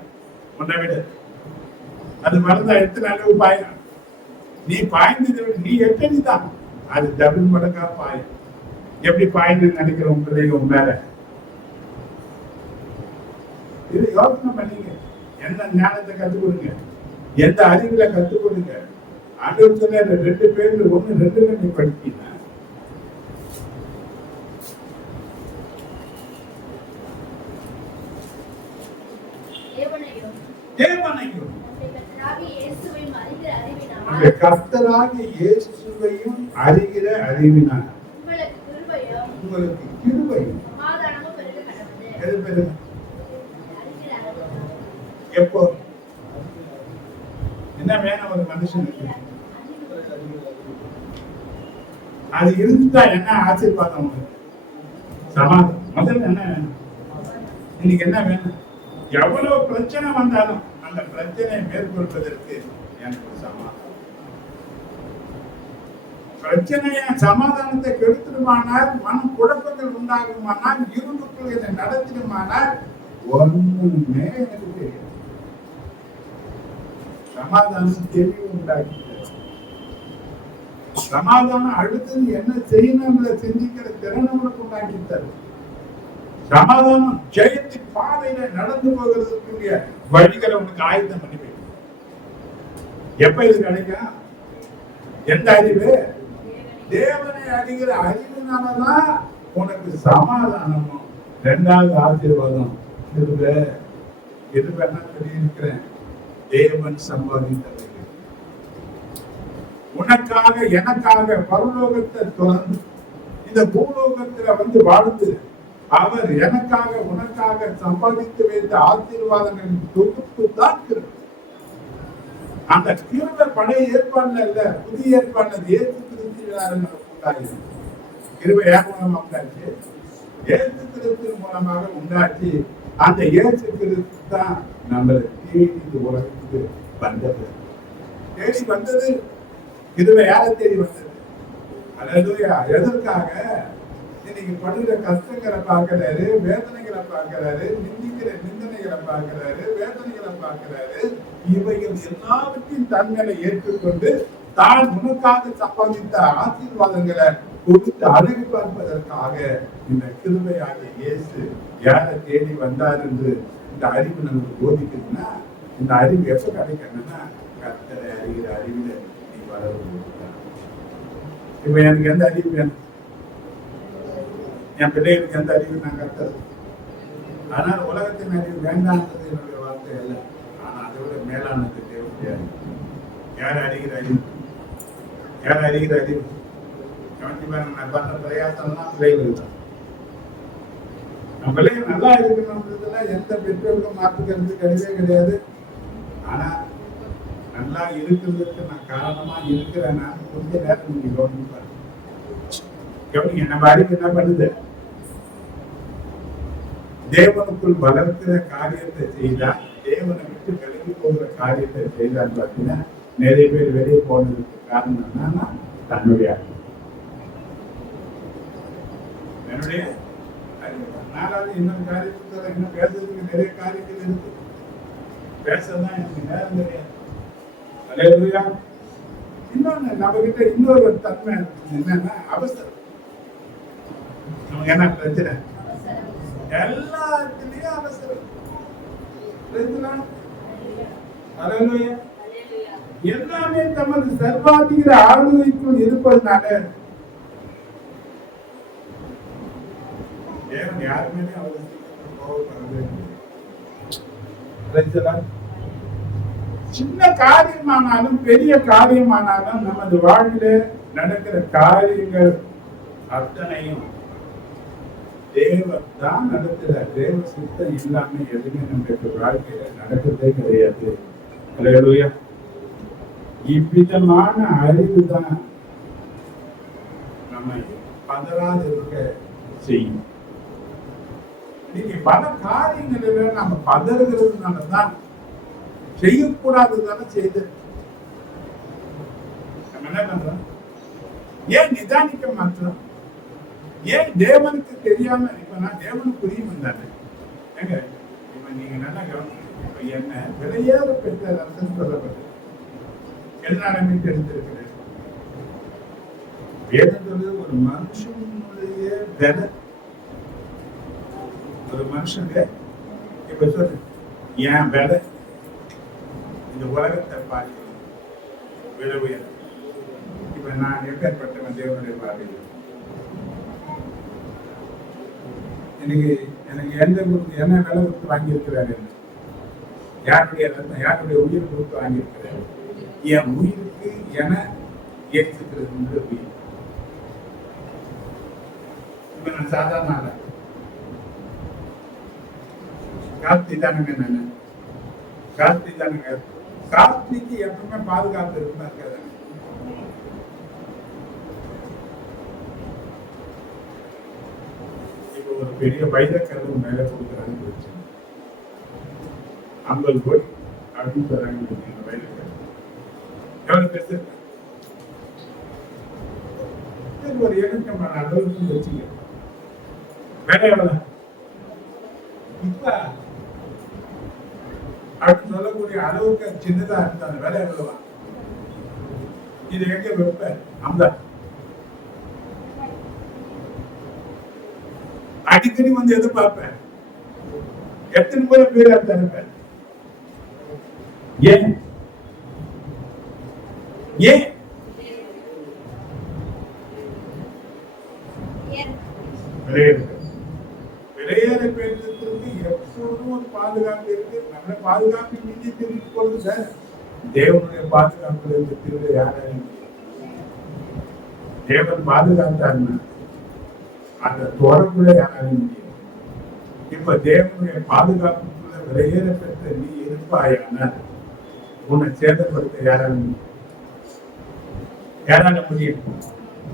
உன்னை விட அது வளர்ந்தா எத்தனை அளவு பாயம்? நீ பாய்ந்ததை விட நீ 8 அடி தான். அது டபுள் மடங்கா பாயம். எப்படி பாய்ந்து நினைக்கிற உங்க பிள்ளைங்க மேல இது யோசனை பண்ணீங்க. எந்த ஞானத்தை கற்றுக் கொடுங்க, எந்த அறிவுல கற்றுக் கொடுங்க. ஆண்டவர் சொன்ன 2 பேர்ல 1 2 நீ படிச்சீங்கன்னா கர்த்தராகிய இயேசுவையும் அறிகிற அறிவினால் உங்களுக்கு கிருபையும் எப்போ என்ன வேணும் ஒரு மனுஷனுக்கு? அது இருந்துட்டா என்ன ஆசீர்வாதம் உங்களுக்கு? சமாதானம். முதல்ல என்ன வேணும்? இன்னைக்கு என்ன வேணும்? எவ்வளவு பிரச்சனை வந்தாலும் அந்த பிரச்சனையை மேற்கொள்வதற்கு எனக்கு சமாதானம். பிரச்சனைய சமாதானத்தை கெடுத்துடுமானால், மனம் குழப்பங்கள் உண்டாகுமானால், இருளுக்குள் என்னை நடத்திடுமானால் ஒண்ணுமே எனக்கு தெரியும். சமாதானம் தெளிவு உண்டாக்கி சமாதானம் அடுத்தது என்ன செய்யணும்ல சிந்திக்கிற திறன் உங்களுக்கு உண்டாக்கி தரும். சமாதானம் ஜெயத்தின் பாதையில நடந்து போகிறதுக்குரிய வழிகளை உனக்கு ஆயுதம் பண்ணி வைக்கும். எப்ப இது கிடைக்கும்? எந்த அறிவு? தேவனை அறிகிற அறிவுனாலதான் உனக்கு சமாதானமும் 2வது ஆசீர்வாதம் கிருபை. கிருபை என்ன சொல்லி இருக்கிறேன்? தேவன் சம்பாதித்தது உனக்காக எனக்காக பரலோகத்தை தொடர்ந்து இந்த பூலோகத்துல வாழ்ந்து அவர் எனக்காக உனக்காக சம்பாதித்து வைத்த ஆசீர்வாதங்களின் தொகுப்பு தான் கிருபை. அந்த கிருபை பழைய ஏற்பாடுல இல்ல, புதிய ஏற்பாடுல இயேசு கிறிஸ்துவினால உண்டாயிருக்கு. கிருபை யார் மூலமா உண்டாச்சு? இயேசு கிறிஸ்து மூலமாக உண்டாச்சு. அந்த இயேசு கிறிஸ்து தான் நம்மளை தேடி உலகத்துக்கு வந்தது. தேடி வந்தது கிருபை யாரை தேடி வந்தது? அல்லேலூயா. எதற்காக? இன்னைக்கு படுகிற கஷ்டங்களை பார்க்கிறாரு, வேதனைகளை பார்க்கிறாரு, நிந்தனைகளை பார்க்கிறாரு, வேதனைகளை பார்க்கிறாரு. இவைகள் எல்லாவற்றையும் தன்மையை ஏற்றுக்கொண்டு தான் உனக்காக சம்பாதித்த ஆசீர்வாதங்களை கொடுத்து அழகு பார்ப்பதற்காக இந்த கிருபையாகிய இயேசு யாரை தேடி வந்தார் என்று இந்த அறிவு நமக்கு போதிக்குதுன்னா, இந்த அறிவு எப்ப கிடைக்கணும்னா கர்த்தரை அறிகிற அறிவில நீ வளரும். இப்ப எனக்கு எந்த அறிவு வேணும்? என் பிள்ளைகளுக்கு எந்த அறிவு நான் கத்துறது? ஆனால் உலகத்தின் அறிவு வேண்டாம்ன்றது என்னுடைய வார்த்தை அல்ல. ஆனா அதை விட மேலானது தேவையா? யார் அறிகிற அறிவு? யார் அறிகிற அறிவு? நான் பண்ண பிரயாசம்லாம் பிள்ளைகளுக்கு தான். நம்ம பிள்ளைகள் நல்லா இருக்கணும்ன்றதுல எந்த பெற்றோருக்கும் மாற்றுக்கிறது கிடையவே. ஆனா நல்லா இருக்கிறதுக்கு நான் காரணமா இருக்கிறேன். கொஞ்ச நேரம் நீங்க கவனிப்பாரு. கவனிங்க, நம்ம அறிவு என்ன பண்ணுது? தேவனுக்குள் வளர்க்கிற காரியத்தை செய்தா, தேவனை விட்டு விலகி போகிற காரியத்தை செய்தான்னு பார்த்தீங்கன்னா நிறைய பேர் வெளியே போனதுக்கு காரணம் என்னன்னா தன்னுடைய என்னுடைய நாலாவது இன்னொரு காரியத்துக்கு இன்னும் பேசுறதுக்கு நிறைய காரியங்கள் இருக்கு. பேசதான் எனக்கு நேரம் தெரியாது. அல்லேலூயா. இன்னொன்னு நம்ம கிட்ட இன்னொரு தன்மை என்னன்னா அவசரம். என்ன பிரச்சனை? எல்லாத்திலையும் அவசரம். அல்லேலூயா. எல்லாமே தமது சர்வாதிகார ஆளுகைக்குள் இருப்பதனால தேவன் யாருமே அவசரத்துக்கு கோபப்படுறதே இல்லை. சின்ன காரியமானாலும் பெரிய காரியமானாலும் நமது வாழ்வில் நடக்கிற காரியங்கள் அத்தனையும் தேவன் தான் நடத்துகிறார். தேவ சித்தம் இல்லாம எதுவுமே நம்மளுக்கு வாழ்க்கையில நடக்கிறதே கிடையாது. அல்லேலூயா. இவ்விதமான அறிவு தான் நம்மை பதறாது இருக்க செய்யும். நீங்க பல காரியங்களில நம்ம பதறுகிறதுனாலதான் செய்யக்கூடாதுதானே செய்து நம்ம என்ன பண்றோம்? ஏன் நிதானிக்க மாட்டோம்? ஏன் தேவனுக்கு தெரியாம? இப்ப நான் தேவனுக்கு புரியும் தானே. ஏங்க இப்ப நீங்க நல்லா கவனிக்கணும். இப்ப என்ன விலையேற பெற்ற ரத்தம் சொல்லப்பட்டது எல்லாருமே தெரிந்திருக்கிறேன். வேதத்துல ஒரு மனுஷனுடைய விலை, ஒரு மனுஷனுக்கு இப்ப சொல்லு என் விலை இந்த உலகத்தை பார்க்க விலை உயர். இப்ப நான் எப்பேற்பட்டவன் தேவனுடைய பார்வையில்? எனக்கு எந்த என்ன விலை கொடுத்து வாங்கியிருக்கிறாரு? யாருடைய ரத்தம், யாருடைய உயிர் கொடுத்து வாங்கியிருக்கிறாரு? என் உயிருக்கு என ஏற்றுக்கிறது உயிர். இப்ப நான் சாதாரண ஆள கார்த்தி தானுங்க. நானு கார்த்தி தானுங்க. கார்த்திக்கு எப்பவுமே பாதுகாப்பு இருக்குமா இருக்காது? இப்போ ஒரு பெரிய வைரக்கரு மேல கொடுக்குறாங்க 50 கோடி அப்படின்னு சொல்றாங்க. வைரக்கரு எவ்வளவு பெருசு? ஒரு எலுமிச்சம்பழ அளவுக்கு வச்சுக்க. விலை எவ்வளவு? இப்ப அப்படின்னு சொல்லக்கூடிய அளவுக்கு சின்னதா இருந்தா அந்த விலை எவ்வளவா? இது எங்க வைப்ப? அம்தா அடிக்கடி வந்து எதிர்பார்ப்பேன். எத்தனை முறை பேர் அனுப்பேன். ஏன் ஏன் விலையேற பேருக்கு எப்பொழுதும் ஒரு பாதுகாப்பு இருக்கு. நம்மள பாதுகாப்பு மீதி திரும்பி கொள்ளுங்க. தேவனுடைய பாதுகாப்புல இருந்து திருட யாரும் தேவன் பாதுகாத்தாருன்னா அந்த தொடர்புல யாராலும் முடியும். இப்ப தேவனுடைய பாதுகாப்புக்குள்ள விலையேற பெற்ற நீ இருப்பாயான உன்னை சேதப்படுத்த யாரால முடியும்?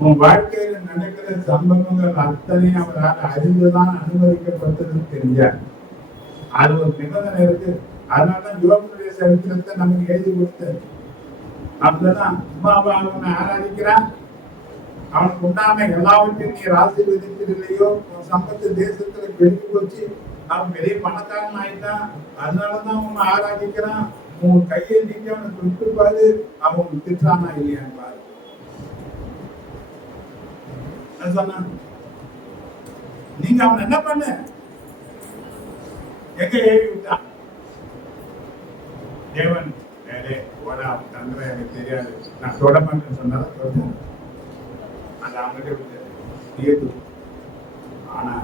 உன் வாழ்க்கையில நடக்கிற சம்பவங்கள் அத்தனையும் அவரால் அறிந்துதான் அனுமதிக்கப்பட்டதுன்னு தெரிஞ்சார். அது ஒரு நிபந்தனை இருக்கு. அதனாலதான் யோகனுடைய சரித்திரத்தை நமக்கு எழுதி கொடுத்தாரு. அப்படிதான் அவனை ஆராதிக்கிறான். அவனுக்கு உண்டான எல்லாவற்றையும் நீர் ஆசீர்வதிக்கவில்லையோ, உன் சம்பத்து தேசத்துல பெருகி போச்சு, அவன் பெரிய பணக்காரன் ஆயிட்டான், அதனாலதான் அவனை ஆராதிக்கிறான். உன் கையை நீங்க அவனை தொட்டுப்பாரு, அவன் திட்டானா இல்லையான்னு பாரு. சொன்னான், நீங்க அவன் என்ன பண்ண எங்க ஏறி விட்டான்? தேவன் ஓடா தந்திர எனக்கு தெரியாது, நான் தொட மாட்டேன்னு சொன்னாலும் தொடர்ந்து அந்த அவங்ககிட்ட. ஆனா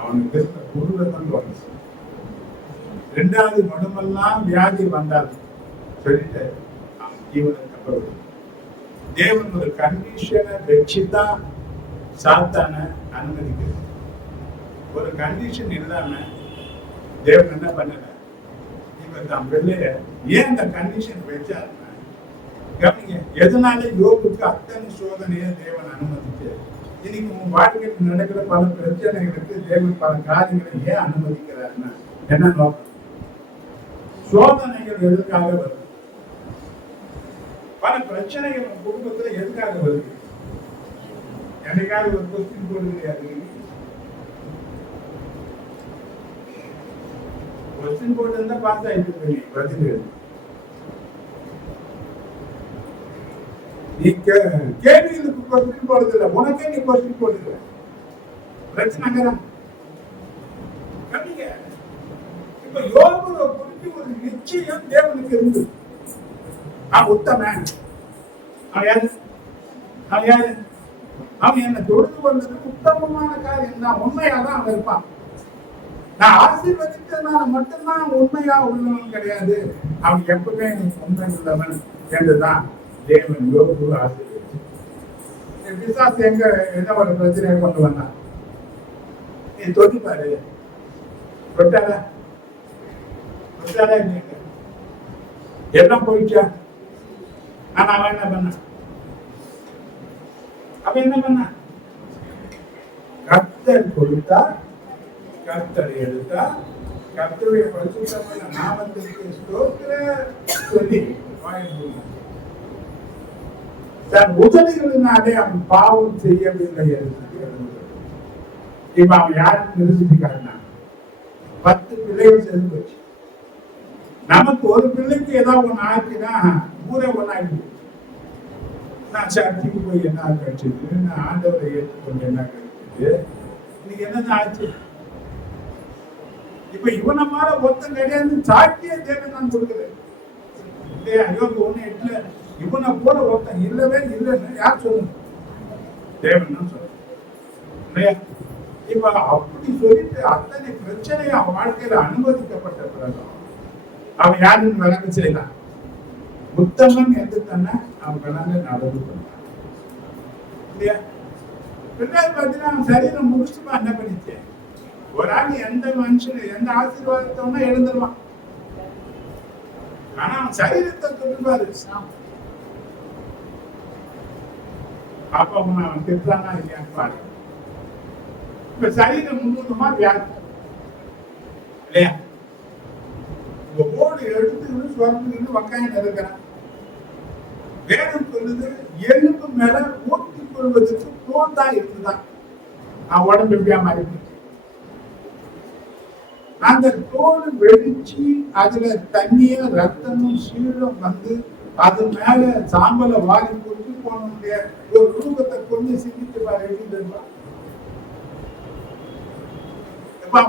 அவனுக்கு குருடன் ரெண்டாவது மனமெல்லாம் வியாதி வந்தால் சொல்லிட்டு அவன் ஜீவனை தப்ப. தேவன் ஒரு கண்டிஷனை வச்சுதான் சாத்தான அனுமதிக்கிறது. ஒரு கண்டிஷன் இல்லாம தேவன் என்ன பண்ணல. இப்ப தான் பிள்ளைய ஏன் அந்த கண்டிஷன் வச்சாருன்னா, கவனிங்க, எதனால யோகுக்கு அத்தனை சோதனையை தேவன் அனுமதிச்சு? இன்னைக்கு உன் வாழ்க்கையில் நடக்கிற பல பிரச்சனைகளுக்கு தேவன் பல காரியங்களை ஏன் அனுமதிக்கிறாருன்னா என்ன நோக்கம்? சோதனைகள் எதுக்காக வருது? பல பிரச்சனைகள் உன் குடும்பத்துல எதுக்காக வருது? என்னைக்காவது ஒரு கொஸ்டின் போடு கிடையாது. கொஸ்டின் போட்டு இருந்தா பாஸ் ஆயிட்டு பதில். நீ கேள்விகளுக்கு கொஸ்டின் போடுறது இல்லை, உனக்கே நீ கொஸ்டின் போடுற. பிரச்சனை கண்டிங்க. இப்ப யோபுவை குறித்து ஒரு நிச்சயம் தேவனுக்கு இருந்து அவன் உத்தமன், அவன் யாரு, அவன் யாரு, அவன் என்ன தொழுது கொண்டது உத்தமமான காரியம் தான், உண்மையாதான் அவன் இருப்பான். நான் ஆசீர்வதித்ததுனால மட்டும்தான் உண்மையா உள்ளவன் கிடையாது, அவன் எப்பவுமே உண்மை உள்ளவன் என்றுதான் தேவன் யோபு ஆசீர்வதிச்சு. பிசாசு எங்க என்ன ஒரு பிரச்சனையை கொண்டு வந்தான், நீ தொட்டு பாரு, தொட்டாரா தொட்டாரா இல்லையா, எல்லாம் போயிட்டா. ஆனா அவன் என்ன பண்ண, அவன் என்ன பண்ண, கர்த்தர் கொடுத்தா, கர்த்தர் எடுத்தா, கர்த்தருடைய பரிசுத்தமான நாமத்திற்கு ஸ்தோத்திரம் சொல்லி வாங்கினான். தன் உதவிகளினாலே அவன் பாவம் செய்யவில்லை என்று இப்ப அவன் யாருக்கு நிரூபிச்சுக்காருன்னா 10 பிள்ளைகள் சேர்ந்து போச்சு. நமக்கு ஒரு பிள்ளைக்கு ஏதாவது ஒண்ணு ஆச்சுன்னா ஊரே ஒண்ணாக்கி, நான் சர்ச்சுக்கு போய் என்ன கிடைச்சது, நான் ஆண்டவரை ஏற்றுக்கொண்டு என்ன கிடைச்சது, இன்னைக்கு என்னதான் ஆச்சு. இப்ப இவனை மாற ஒருத்தன் கிடையாது, சாட்சிய தேவன் நான் கொடுக்குறேன் இல்லையா. யோபு 1:8 இவனை போல ஒருத்தன் இல்லவே இல்லைன்னு யார் சொல்லுங்க, தேவன் தான் சொல்ற இல்லையா. இப்ப அப்படி சொல்லிட்டு அத்தனை பிரச்சனையை அவன் வாழ்க்கையில அனுமதிக்கப்பட்ட பிறகு அவன் யாருன்னு விளங்க செய்யலாம், உத்தமன் என்று தன்னை அவன் விளங்க நடந்து கொண்டான் இல்லையா. பின்னாடி பார்த்தீங்கன்னா அவன் சரீரம் முடிச்சுமா என்ன பண்ணிச்சேன், ஒரு ஆள் எந்த மனுஷன் எந்த ஆசீர்வாதத்தோன்னா எழுந்துருவான், ஆனா அவன் சரீரத்தை சொல்லுவாரு. அப்ப அவன் திட்டானா இல்லையான்னு பாரு. இப்ப சரீரம் முழுவதுமா வியாதி இல்லையா, இந்த ஓடு எடுத்துக்கிட்டு சுரந்துக்கிட்டு வக்காயம் இருக்கிறான். வேதம் சொல்லுது எலும்பு மேல ஊட்டிக் கொள்வதற்கு தோல் தான் இருக்குதான், அவன் உடம்பு எப்படியா மாறி அந்த தோல் வெடிச்சு அதுல தண்ணியும் ரத்தமும் சீழும் வந்து அது மேல சாம்பலை வாரி கொடுத்து போனவனுடைய ஒரு ரூபத்தை கொண்டு சிந்தித்து பாரு எப்படி இருப்பான்.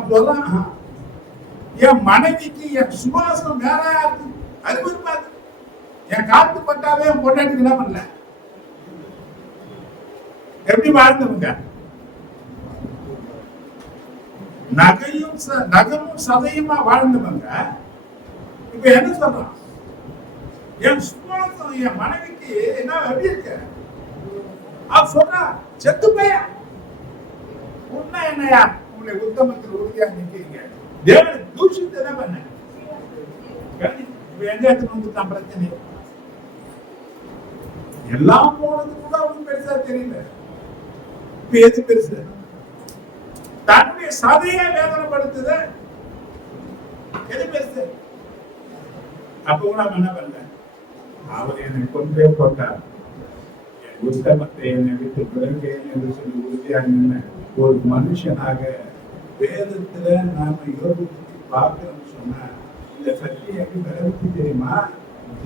சொல்றான் என் மனைவிக்கு என் சுவாசம் வேற இருக்கு, அது இருப்பாது, என் காத்து பட்டாவே பொண்டாட்டிக்கு என்ன பண்ணல, எப்படி வாழ்ந்தவங்க நகமும் சதையுமா வாழ்ந்தவங்க இப்ப என்ன சொல்றான், என் சுவாசம் என் மனைவிக்கு என்ன எப்படி இருக்கு, அவ சொல்றா செத்து போயா உண்மை என்னையா, உங்களை உத்தமத்தில் உறுதியா நிற்கிறீங்க, தேவனை தூஷித்து என்ன பண்ண எங்க வந்துட்டான் பிரச்சனை. எல்லாம் போனது கூட அவனுக்கு பெருசா தெரியல, இப்ப எது பெருசு, தன்னுடைய சதையை வேதனைப்படுத்துத எது பெருசு. அப்ப கூட அவன் என்ன பண்ண, அவர் என்னை கொண்டே போட்டார், என் உத்தமத்தை என்னை விட்டு பிறந்தேன் என்று சொல்லி உறுதியாக நின்ன ஒரு மனுஷனாக வேதத்துல நாம யோகித்து பார்க்கிறோம்னு சொன்னா இந்த சக்தியை எப்படி விளைவிச்சு தெரியுமா,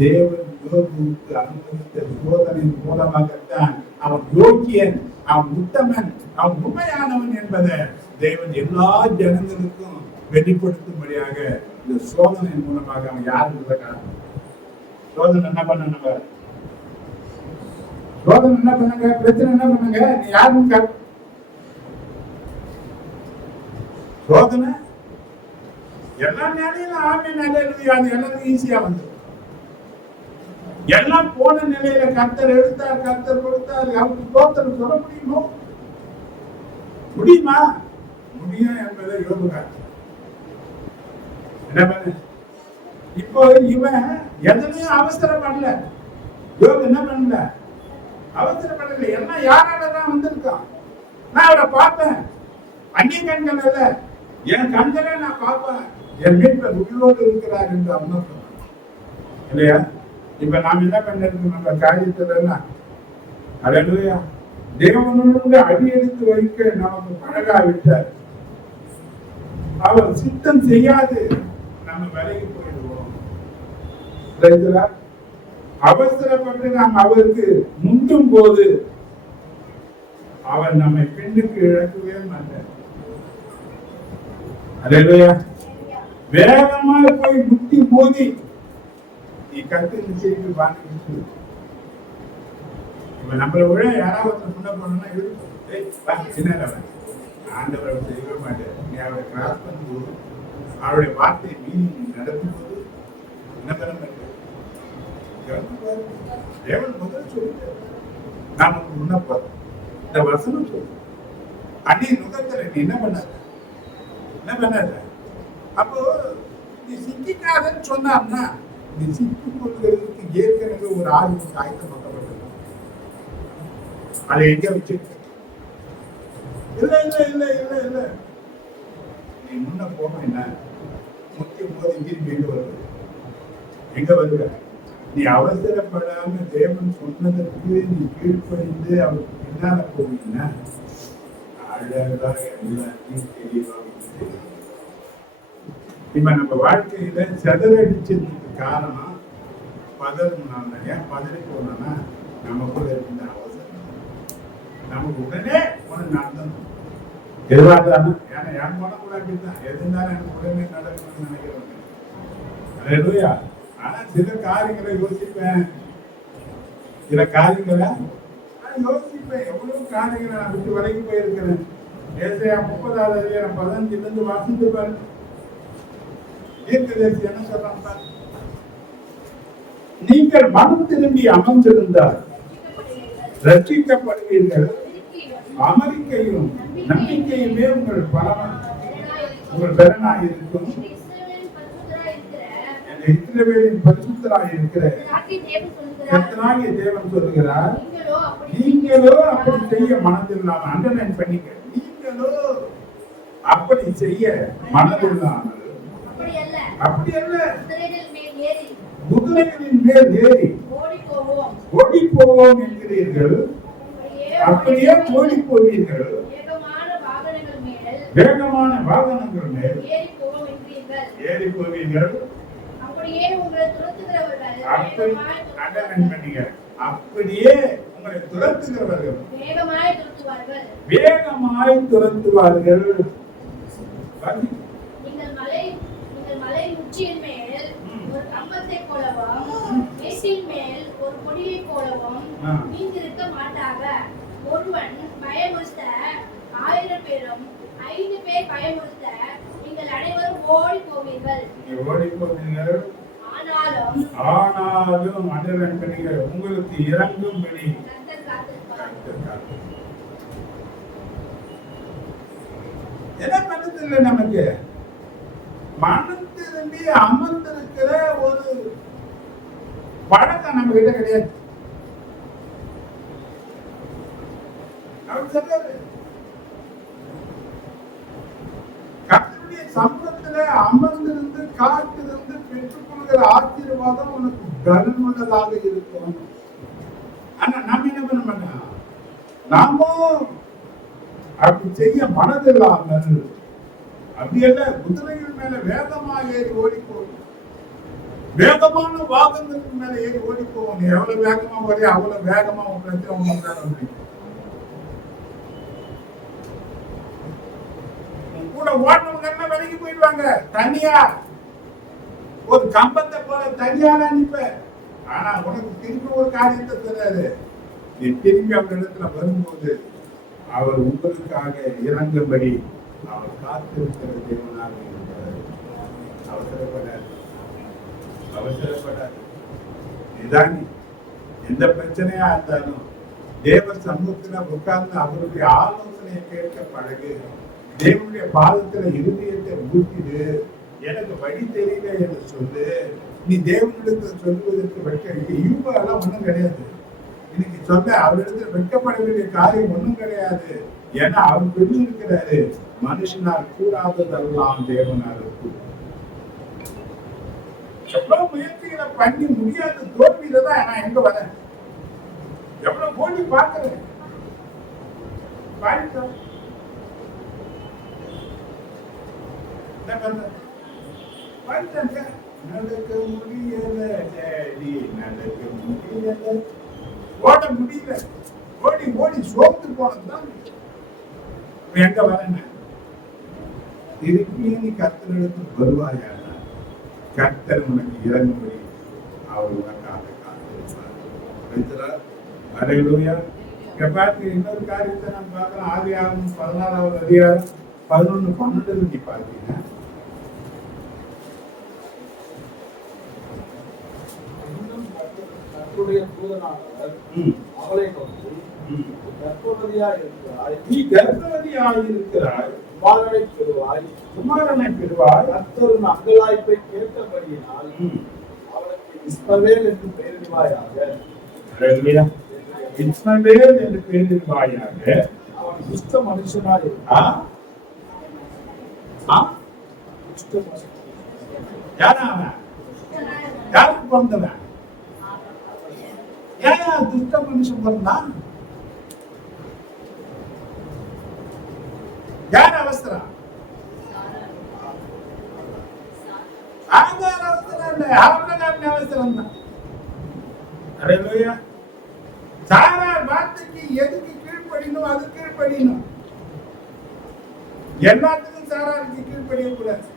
தேவன் யோகிக்கு அனுமதித்த சோதனையின் மூலமாகத்தான் அவன் யோகியன், அவன் உத்தமன், அவன் உண்மையானவன் என்பதை தேவன் எல்லா ஜனங்களுக்கும் வெளிப்படுத்தும்படியாக இந்த சோதனையின் மூலமாக அவன் யாருக்கு காரணம். சோதனை என்ன பண்ண, சோதனை என்ன பண்ணுங்க, பிரச்சனை என்ன பண்ணுங்க, நீ யாருன்னு சோதனை எல்லா நிலையிலும் ஆமே நிலையில அது எல்லாரும் ஈஸியா வந்து எல்லாம் போன நிலையில கர்த்தர் எடுத்தார், கர்த்தர் கொடுத்தார், அவருக்கு தோத்திரம் சொல்ல முடியுமோ, முடியுமா, முடியும் என்பதை யோகுகார் என்ன பண்ண. இப்போ இவன் எதுலையும் அவசரப்படல, யோகு என்ன பண்ணல, அவசரப்படல, எல்லாம் யாராலதான் வந்திருக்கான், நான் அவரை பார்ப்பேன், அந்நிய கண்கள் அல்ல, என் கண்களை நான் பார்ப்பேன், என் மீட்பர் உயிரோடு இருக்கிறார் என்று அவன் இல்லையா. இப்ப நாம் என்ன பண்ணிருக்கோம், நம்ம காரியத்துல அல்லேலூயா தேவனோடு அடியெடுத்து வைக்க நமக்கு பழகா விட்டார், அவர் சித்தம் செய்யாது நம்ம விலகி போயிடுவோம். அவசரப்பட்டு நாம் அவருக்கு முந்தும் போது அவர் நம்மை பெண்ணுக்கு இழக்கவே மாட்டார். அல்லேலூயா. வேகமா போய் முட்டி மோதி நீ கத்து நிச்சயிக்கு பாட்டு இப்ப நம்மளை விட யாராவது முன்ன போனா என்ன ஆண்டவரை செய்யவே மாட்டார். நீ அவரை கிராஸ் பண்ணும்போது அவருடைய வார்த்தை மீறி நீ நடக்கும்போது என்ன பண்ண மாட்டேன். தேவன் முதல் சொல்லிட்டு நான் உனக்கு முன்ன போறேன். இந்த வசனம் சொல்லு அடி நுகத்துல நீ என்ன பண்ணாத. அப்போ நீ சிக்கிக்காதன்னு சொன்னார்னா நீ சிக்கிக் கொள்வதற்கு ஏற்கனவே ஒரு ஆளுக்கு ஆயத்தமாக்கப்பட்டது. அதை எங்க வச்சு இல்ல நீ முன்ன போக என்ன முக்கிய போது திரும்பி எங்க வருவ. நீ அவசரப்படாம தேவன் சொன்னதற்கு நீ கீழ்ப்படிந்து அவருக்கு பின்னால போவீங்கன்னா அழகா எல்லாத்தையும் தெளிவா. இப்ப நம்ம வாழ்க்கையில செதறடிச்சதுக்கு காரணம் பதறதுனால. ஏன் பதறி போனா நமக்குள்ள இருந்த அவசரம் நமக்கு உடனே ஒண்ணு நடந்தணும். எதிர்பார்த்தானே ஏன்னா என் மனம் கூட அப்படித்தான். எது இருந்தாலும் எனக்கு உடனே நடக்கணும்னு நினைக்கிறவங்க. அல்லேலூயா. ஆனா சில காரியங்களை யோசிப்பேன். எவ்வளவு காரியங்களை நான் விட்டு வரைக்கும் போயிருக்கிறேன். ஏசாயா 30வது அதிகாரம் 15 வாசித்து பாருங்க. தீர்க்கதரிசி என்ன சொல்றாங்க? நீங்கள் மனம் திரும்பி அமர்ந்திருந்தால் ரட்சிக்கப்படுவீர்கள். அமெரிக்கையும் நம்பிக்கையுமே உங்கள் பலவன் உங்கள் பெறனாய் இருக்கும். இஸ்ரவேலின் பரிசுத்தராய் இருக்கிற கர்த்தராகிய தேவன் சொல்லுகிறார், நீங்களோ அப்படி செய்ய மனதில்லாமல் அண்டர்லைன் பண்ணிக்க. நீங்களோ அப்படி செய்ய மனதில்லாமல் அப்படி அல்ல குதிரைகளின் மேல் ஏறி ஓடி போவோம் என்கிறீர்கள். அப்படியே ஓடி போவீர்கள். வேகமான வாகனங்கள் மேல் ஏறி போவீர்கள். அப்படியே உங்களை துரத்துகிறவர்கள் வேகமாய் துரத்துவார்கள். மலை உச்சியின் மேல் ஒரு கம்பத்தை போலவும் மேட்டின் மேல் ஒரு கொடியை போலவும் நீங்கிருக்க மாட்டாங்க. ஒருவன் பயமுறுத்த 1000 பேரும் 5 பேர் பயமுறுத்த நீங்கள் அனைவரும் ஓடி போவீர்கள். ஆனாலும் உங்களுக்கு இறங்கும்படி என்ன பண்ணதில்லை. நமக்கு மனம் திரும்பி அமர்ந்திருக்கிற ஒரு பழக்கம் நம்ம கிட்ட கிடையாது. அவர் சொல்றாரு, கர்த்தருடைய சமூகத்துல அமர்ந்திருந்து காத்திருந்து பெற்றுக்கொள்கிற ஆசீர்வாதம் உனக்கு கனமுள்ளதாக இருக்கும். ஆனா நாம என்ன பண்ண மாட்டோம். நாமும் அப்படி செய்ய மனதில்லாமல் அப்படி அல்ல, குதிரைகள் மேல வேகமா ஏறி ஓடி போகும். வேகமான வாகனங்களுக்கு மேல ஏறி ஓடி போவோம். நீ எவ்வளவு வேகமா ஓடி அவ்வளவு வேகமா உன் பிரச்சனை உங்களுக்கு கூட ஓட்டவங்க என்ன விலகி போயிடுவாங்க. தனியா ஒரு கம்பத்தை போல தனியால அனுப்ப. ஆனா உனக்கு திரும்பி ஒரு காரியத்தை சொல்றாரு. நீ திரும்பி அந்த இடத்துல வரும்போது அவர் உங்களுக்காக இறங்கும்படி அவர் காத்திருக்கிற தேவனாக இருக்கிறார். அவசரப்படாது. நிதானி. எந்த பிரச்சனையா இருந்தாலும் தேவ சமூகத்துல உட்கார்ந்து அவருடைய ஆலோசனையை கேட்க பழகு. தேவனுடைய பாதத்துல இருதயத்தை ஊட்டிடு. எனக்கு வழி தெரியல என்று சொல்லு. நீ தேவனிடத்தில் சொல்லுவதற்கு வெட்க இவங்கெல்லாம் ஒண்ணும் கிடையாது. இன்னைக்கு சொல்ல அவரிடத்துல வெட்கப்பட வேண்டிய காரியம் ஒண்ணும் கிடையாது. ஏன்னா அவர் சொல்லி இருக்கிறாரு, மனுஷனால் கூடாததெல்லாம் தேவனால் கூடும். எவ்வளவு முயற்சிகளை பண்ணி முடியாத தோல்வியில தான் நான் எங்க வரேன். எவ்வளவு போலி பார்க்கிறேன். நடக்க முடியல, நடக்க முடியல, ஓட முடியல. ஓடி ஓடி ஓடி சோர்ந்து போனதுதான் எங்க வரேன். திருப்பி நீ கர்த்தரிடத்தில் வருவாயா, கர்த்தர் உனக்கு இறங்கும்படி அவர் உனக்காக காத்திருப்பார். அல்லேலூயா. இங்க பார்த்து இன்னொரு காரியத்தை நம்ம பார்க்கிறோம். ஆதியாகமம் 16வது அதிகாரம் 11, 12 நீ பார்த்தீங்கன்னா அவளை நோக்கி, நீ கர்ப்பவதியாயிருக்கிறாய், குமாரனை பெறுவாய். கர்த்தரின் அங்கலாய்ப்பை கேட்டபடியினால் அவளுக்கு இஸ்மவேல் என்று பெயரிடுவாயாக. அல்லேலூயா. இஸ்மவேல் என்று பெயரிடுவாயாக. அவன் துஷ்ட மனுஷனாய் இருந்தான். துஷ்ட மனுஷன். யாரா அவன்? யாருக்கு பிறந்தவன்? ஏன் துஷ்ட மனுஷன் பிறந்தான்? யார் அவசரம்? ஆகார அவசரம் இல்ல, ஆபிரகாமின் அவசரம் தான். அல்லேலூயா. சாரார் வார்த்தைக்கு எதுக்கு கீழ்ப்படியணும்? அது கீழ்ப்படியணும். எல்லாத்துக்கும் சாராருக்கு கீழ்ப்படிய கூடாது.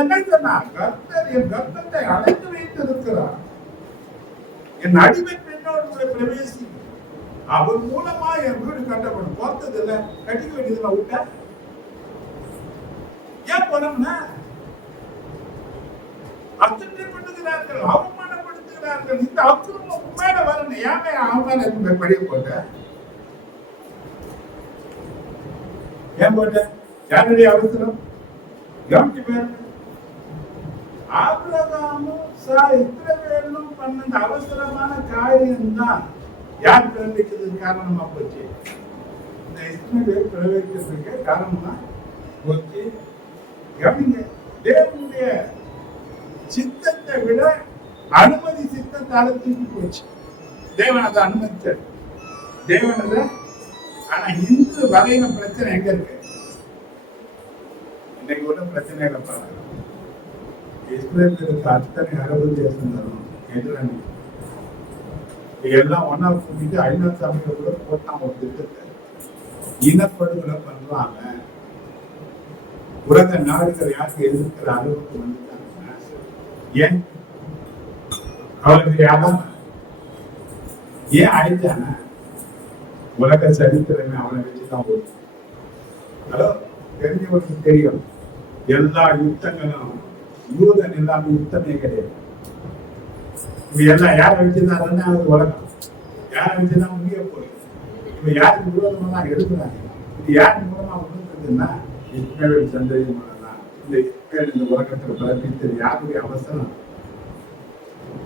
என்ன சொன்னார்? கர்த்தர் என் கர்த்தத்தை அடைத்து வைத்திருக்கிறார், என் அடிமை பெண்ணோடு கூட பிரவேசி, அவர் மூலமா என் வீடு கட்டப்படும். பார்த்தது இல்ல, கட்டிக்க வேண்டியதுல விட்ட ஏன் போனோம்னா அத்துப்படுத்துகிறார்கள், அவமானப்படுத்துகிறார்கள். இந்த அக்கிரமம் மேல வரணும். ஏன் அவமான படிய போட்ட? ஏன் போட்ட? யாருடைய அவசரம்? கவனிச்சு பேர் ஆபிரகாமும் இஸ்ரவேலும் பண்ண அவசரமான காரியம் தான் யார் பிறப்பிக்கிறதுக்கு காரணமா போச்சு. இந்த இஸ்ரவேல் பிறப்பிக்கிறதுக்கு காரணமா போச்சு. கவனிங்க, தேவனுடைய சித்தத்தை விட அனுமதி சித்தத்தால தூக்கி போச்சு. தேவன் அதை அனுமதிச்சார். தேவன் அதை. ஆனா இன்று வரையின பிரச்சனை எங்க இருக்கு? இன்னைக்கு கூட பிரச்சனைகளை பார்க்கலாம். இஸ்ரவேலுக்கு அத்தனை அரபு தேசம் தரும் எதிரானி எல்லாம் ஒன்னா கூட்டிட்டு ஐநா சபையில கூட போட்டான் ஒரு திட்டத்தை. இனப்படுகொலை பண்றாங்க. உலக நாடுகள் யாருக்கு எதிர்க்கிற அளவுக்கு வந்துட்டாங்க. ஏன் அவருக்கு யாரும் ஏன் அழிஞ்சாங்க? உலக சரித்திரமே அவனை வச்சுதான் போச்சு. ஹலோ, தெரிஞ்சவருக்கு தெரியும். எல்லா யுத்தங்களும் யூதன் இல்லாம யுத்தமே கிடையாது. இவ எல்லாம் யாரை வச்சுதான் அவருக்கு உலகம், யாரை வச்சுதான் முடிய போகுது. இவ யாருக்கு விரோதமா தான் எடுக்கிறாங்க. இது யாரு மூலமா உணர்ந்ததுன்னா இஸ்ரவேல் சந்ததி மூலம் தான். இந்த இஸ்ரவேல் இந்த உலகத்துல பிறப்பித்தது யாருடைய அவசரம்?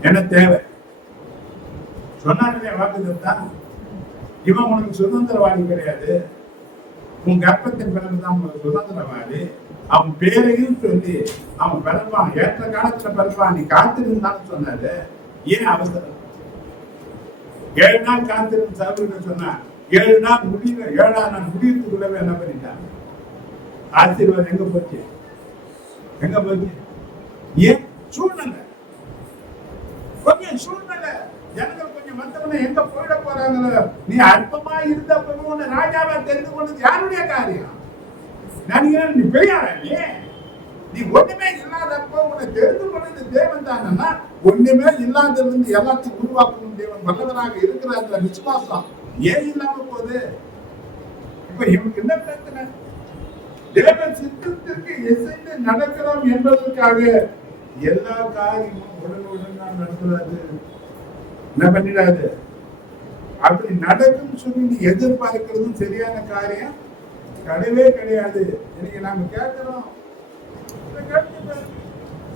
என்ன தேவை? சொன்னாங்களே வாக்குதான், இவன் உனக்கு சுதந்திரவாதி கிடையாது, உன் கர்ப்பத்தின் பிறகுதான் உனக்கு சுதந்திரவாதி. அவன் பேரையும் சொல்லி அவன் பிறப்பான், ஏற்ற காலத்துல பிறப்பான், நீ காத்திருந்தான்னு சொன்னாரு. ஏன் அவசரம்? 7 நாள் காத்திருந்து சாப்பிட்டு சொன்னா 7 நாள் முடிவு, 7ஆம் நாள் முடிவுக்குள்ளவே என்ன பண்ணிட்டான்? ஆசீர்வாதம் எங்க போச்சு? எங்க போச்சு? ஏன்? சூழ்நிலை. கொஞ்சம் சூழ்நிலை. ஜனங்கள் கொஞ்சம் மத்தவன எங்க போயிட போறாங்களோ, நீ அற்பமா இருந்த ராஜாவா தெரிந்து கொண்டது யாருடைய காரியம்? நீ பெரியார, நீ ஒண்ணுமே இல்லாதப்போ உன்னை தெரிந்து கொண்டது தேவன் தானா? ஒண்ணுமே இல்லாதது எல்லாத்தையும் உருவாக்கும் தேவன் வல்லவராக இருக்கிறாங்க. விசுவாசம் ஏன் இல்லாம போகுது? இப்ப இவனுக்கு என்ன பிரச்சனை? தேவன் சித்தத்திற்கு இசைந்து நடக்கிறோம் என்பதற்காக எல்லா காரியமும் உடனுடன் தான் நடக்கிறாரு. என்ன பண்ணிடாது? அப்படி நடக்கும் சொல்லி நீ எதிர்பார்க்கிறதும் சரியான காரியம் கிடையவே கிடையாது. இன்னைக்கு நாம கேட்கிறோம்,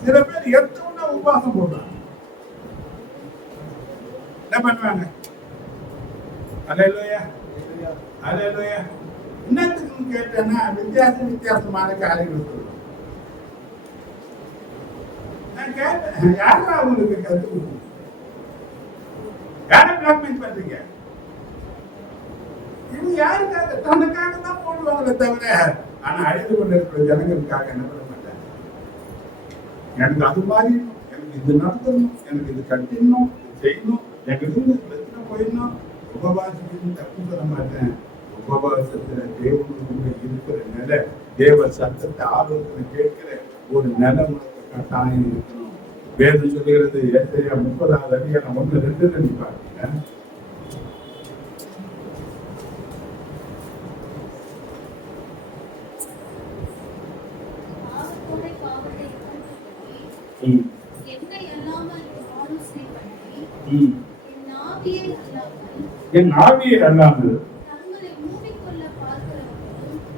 சில பேர் எடுத்தோம்னா உபவாசம் போடுறாங்க. என்ன பண்ணுவாங்க? அல்லேலூயா, அல்லேலூயா. என்னத்துக்கு கேட்டேன்னா வித்தியாசமான காரியங்கள் சொல்லுவோம். நான் கேட்டேன், யாரா அவங்களுக்கு கருத்து கொடுக்கணும்? யாரை பிளாக்மெயில் பண்றீங்க? இது யாருக்காக? தனக்காக தான் போடுவாங்களே தவிர, ஆனா அழிந்து கொண்டிருக்கிற ஜனங்களுக்காக என்ன பண்ண மாட்டாங்க. எனக்கு அது மாதிரி, எனக்கு இது நடத்தணும், எனக்கு இது கட்டிடணும், இது செய்யணும், எனக்கு போயிடணும், உபவாசிக்கிறது தப்பு சொல்ல மாட்டேன். உபவாசத்துல தேவனுடைய இருக்கிற நிலை, தேவ சத்தத்தை ஆலோசனை கேட்கிற ஒரு நிலை உனக்கு கட்டாயம் இருக்கணும். வேதம் சொல்லுகிறது, ஏசாயா 30வது அதிகாரம் 1-2 நீ பாருங்க. என் ஆவியை அல்லாமல்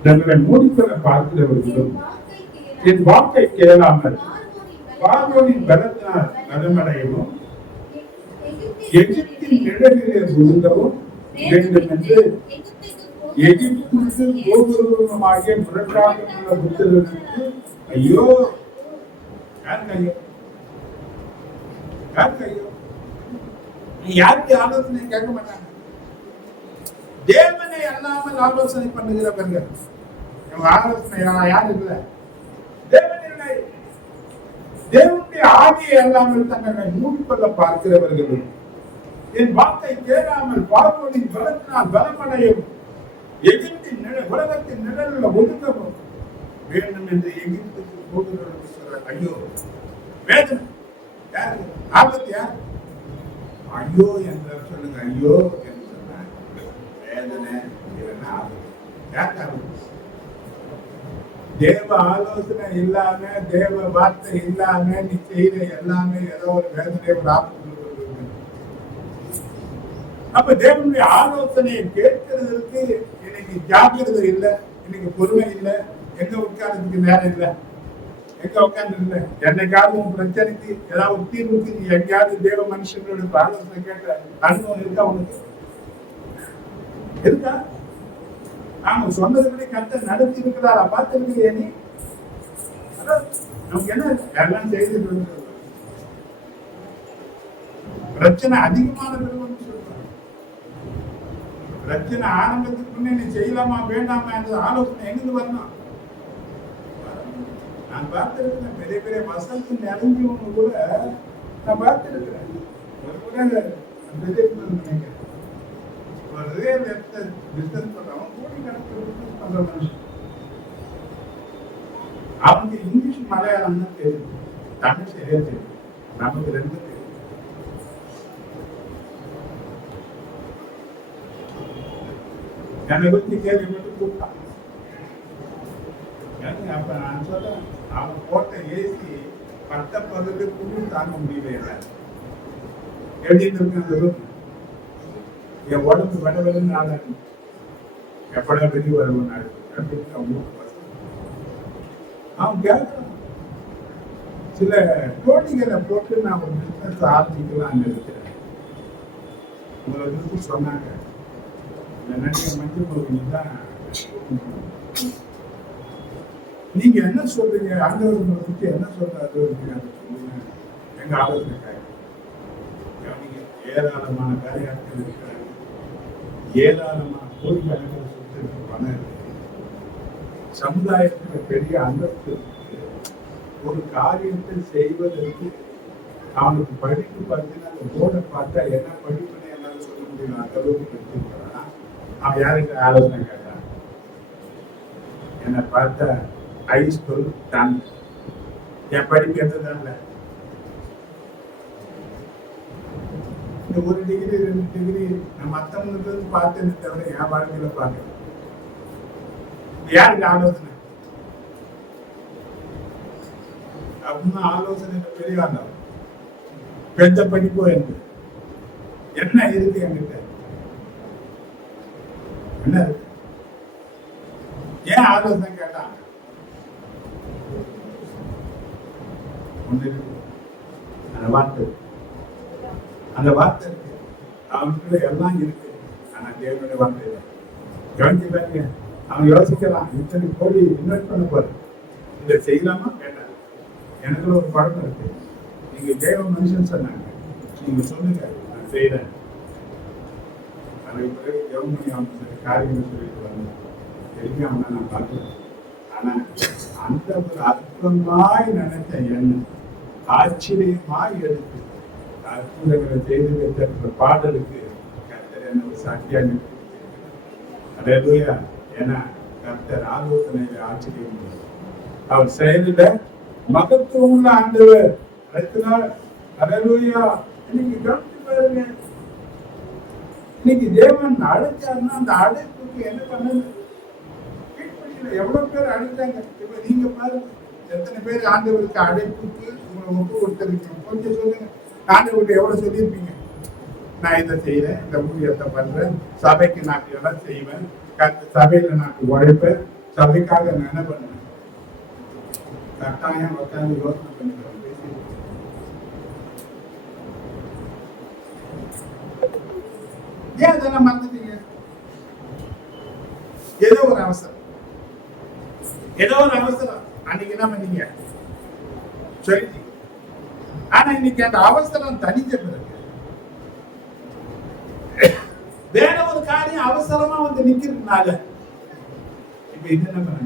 தங்களை மூடிக்கொள்ள பார்க்கிறவர்களும் என் வாக்கை கேளாமல் பார்வோனின் பலத்தினால் நலமடையவும் எகிப்தின் நிழலிலே ஒதுங்கவும் வேண்டும் என்று எகிப்துக்கு கோபுரமாகிய முரட்டாக உள்ள புத்தகத்திற்கு ஐயோ, யாருக்கு ஐயோ, யாருக்கு ஐயோ? யாருக்கு ஆலோசனை கேட்க மாட்டாங்க. தேவனை அல்லாமல் ஆலோசனை பண்ணுகிறவர்கள், ஆலோசனை யாரு இல்லை, தேவன் இல்லை. தேவனுடைய ஆவியை அல்லாமல் தங்களை மூடிக்கொள்ள பார்க்கிறவர்களும் என் வாக்கை கேளாமல் பார்வோனின் பலத்தினால் பலமடையும் எகிப்தின் உலகத்தின் நிழலில் ஒதுங்கவும் வேண்டும் என்று எகிப்துக்கு போகிறவர்கள் சொல்ற ஐயோ, வேதனை யாரு, ஆபத்து யார்? ஐயோ என்று சொல்லுங்க. ஐயோ என்று சொன்ன வேதனை, ஆபத்து. தேவ ஆலோசனை இல்லாம, தேவ வார்த்தை இல்லாம நீ செய்யற எல்லாமே ஏதோ ஒரு வேதனை, ஒரு ஆபத்து. அப்ப தேவனுடைய ஆலோசனையை கேட்கிறதுக்கு இன்னைக்கு ஜாக்கிரதை இல்லை, இன்னைக்கு பொறுமை இல்லை. எங்க உட்கார்றதுக்கு நேரம் இல்லை, எங்க உட்கார்ந்து இல்லை. என்னைக்காவது உன் பிரச்சனைக்கு ஏதாவது தீர்வுக்கு நீ எங்கேயாவது தேவ மனுஷங்களோட ஆலோசனை கேட்ட அனுபவம் இருக்கா உனக்கு? இருக்கா? நாம சொன்னதுபடி கர்த்தர் நடத்தி இருக்கிறாரா? பார்த்திருக்கிறியா நீ? நமக்கு என்ன எல்லாம் செய்து பிரச்சனை அதிகமான சொல்றாங்க. பிரச்சனை ஆரம்பத்துக்கு முன்னே நீ செய்யலாமா வேண்டாமா என்ற ஆலோசனை எங்கிருந்து வரணும்? நான் பார்த்திருக்கிறேன், பெரிய பெரிய வசதி நிறைஞ்சவங்க கூட நான் பார்த்திருக்கிறேன். ஒரு கூட நினைக்கிறேன், ஒரு ரியல் எஸ்டேட் பிசினஸ் பண்றவன், கோடிக்கணக்கில் பிசினஸ் பண்ற மனுஷன். அவங்க இங்கிலீஷ் மலையாளம் தான் தெரியும், தமிழ் சரியா தெரியும். நமக்கு ரெண்டு தெரியும். என்னை பற்றி கேள்விப்பட்டு கூப்பிட்டான். அப்ப நான் சொல்றேன், அவன் போட்ட ஏசி 10 குளிர் தாங்க முடியல. எப்படி இருக்கு அந்த ரூம்? என் உடம்பு விடவில்லைன்னு ஆளாது, எப்படா வெளியே வருவோம் நாடு அப்படின்னு அவன் கேட்கறான். சில கோடிகளை போட்டு நான் ஒரு பிசினஸ் ஆரம்பிக்கலான்னு இருக்கிறேன். உங்களுக்கு சொன்னாங்க, இந்த நடிகை மஞ்சள் முருகன் தான். நீங்க என்ன சொல்றீங்க? ஆண்டவர் உங்களை பற்றி என்ன சொல்றாரு? எங்க ஆலோசனை ஏராளமான காரியாட்கள் இருக்கிறாங்க, ஏராளமான கோடிக்கணக்கில் சொத்து இருக்கு, பணம் இருக்கு, சமுதாயத்தில் பெரிய அந்தஸ்து இருக்கு. ஒரு காரியத்தை செய்வதற்கு அவனுக்கு படிப்பு பார்த்தீங்கன்னா அந்த போர்டை பார்த்தா என்ன படிப்புன்னு என்னால சொல்ல முடியும். அந்த அளவுக்கு படிச்சிருக்கிறான். அவன் யாருக்கு ஆலோசனை கேட்டான்? என்னை பார்த்தா ஹைஸ்கூல் தான், என் படிப்பு எந்த தான் இந்த 1 டிகிரி 2 டிகிரி நான் மற்றவங்களுக்கு பார்த்தேன்னு தவிர என் வாழ்க்கையில பார்க்கல. யாருக்கு ஆலோசனை? அப்படின்னு ஆலோசனை பெரிய ஆண்டவன். பெத்த படிப்போ என்று என்ன இருக்கு என்கிட்ட? என்ன இருக்கு? ஏன் ஆலோசனை கேட்டாங்க? ஒண்ணு இருக்கு, அந்த வார்த்தை. அந்த வார்த்தை இருக்கு, அவனுக்குள்ள எல்லாம் இருக்கு. ஆனா தேவனுடைய வார்த்தை இல்லை. கவனிச்சுட்டாங்க. அவன் யோசிக்கலாம், இத்தனை கோடி இன்வெஸ்ட் பண்ண போற, இதை செய்யலாமா வேண்டாம்? எனக்குள்ள ஒரு பழக்கம் இருக்கு. நீங்க தேவ மனுஷன் சொன்னாங்க, நீங்க சொல்லுங்க, நான் செய்யறேன். அதுக்கு பிறகு தேவமணி அவங்க காரியங்கள் சொல்லிட்டு வந்தேன். தெரிஞ்சு அவனை நான் பார்க்கிறேன். ஆனா அந்த ஒரு அற்புதமாய் நினைச்ச எண்ணம் ஆச்சரியமாய் எடுத்து அற்புதங்களை செய்து வைத்த பாடலுக்கு சாட்சியா நிறுத்தி. அல்லேலூயா. ஏன்னா கர்த்தர் ஆலோசனையில ஆச்சரியம், அவர் செயலில மகத்துவம் உள்ள ஆண்டவர். அடுத்தநாள் அல்லேலூயா. இன்னைக்கு கவனிச்சு பாருங்க, இன்னைக்கு தேவன் அழைச்சாருன்னா அந்த அழைப்புக்கு என்ன பண்ணது? எவ்வளவு பேர் அழைச்சாங்க. இப்ப நீங்க பாருங்க, எத்தனை பேர் ஆண்டவருக்கு அழைப்புக்கு உங்களை ஒப்பு கொடுத்திருக்கீங்க? கொஞ்சம் சொல்லுங்க. ஆண்டவர்கிட்ட எவ்வளவு சொல்லியிருப்பீங்க? நான் இதை செய்யறேன், இந்த ஊழியத்தை பண்றேன், சபைக்கு நான் இதெல்லாம் செய்வேன், சபையில நான் உழைப்பேன், சபைக்காக நான் என்ன பண்ணுவேன்? கட்டாயம் உட்காந்து யோசனை பண்ணிக்கிறேன். ஏன் அதெல்லாம் மறந்துட்டீங்க? ஏதோ ஒரு அவசரம், அன்னைக்கு என்ன பண்ணீங்க? சொல்லிட்டீங்க. ஆனா இன்னைக்கு அந்த அவசரம் தனிஞ்ச பிறகு வேற ஒரு காரியம் அவசரமா வந்து நிக்கிறதுனால இப்ப இது என்ன பண்ண?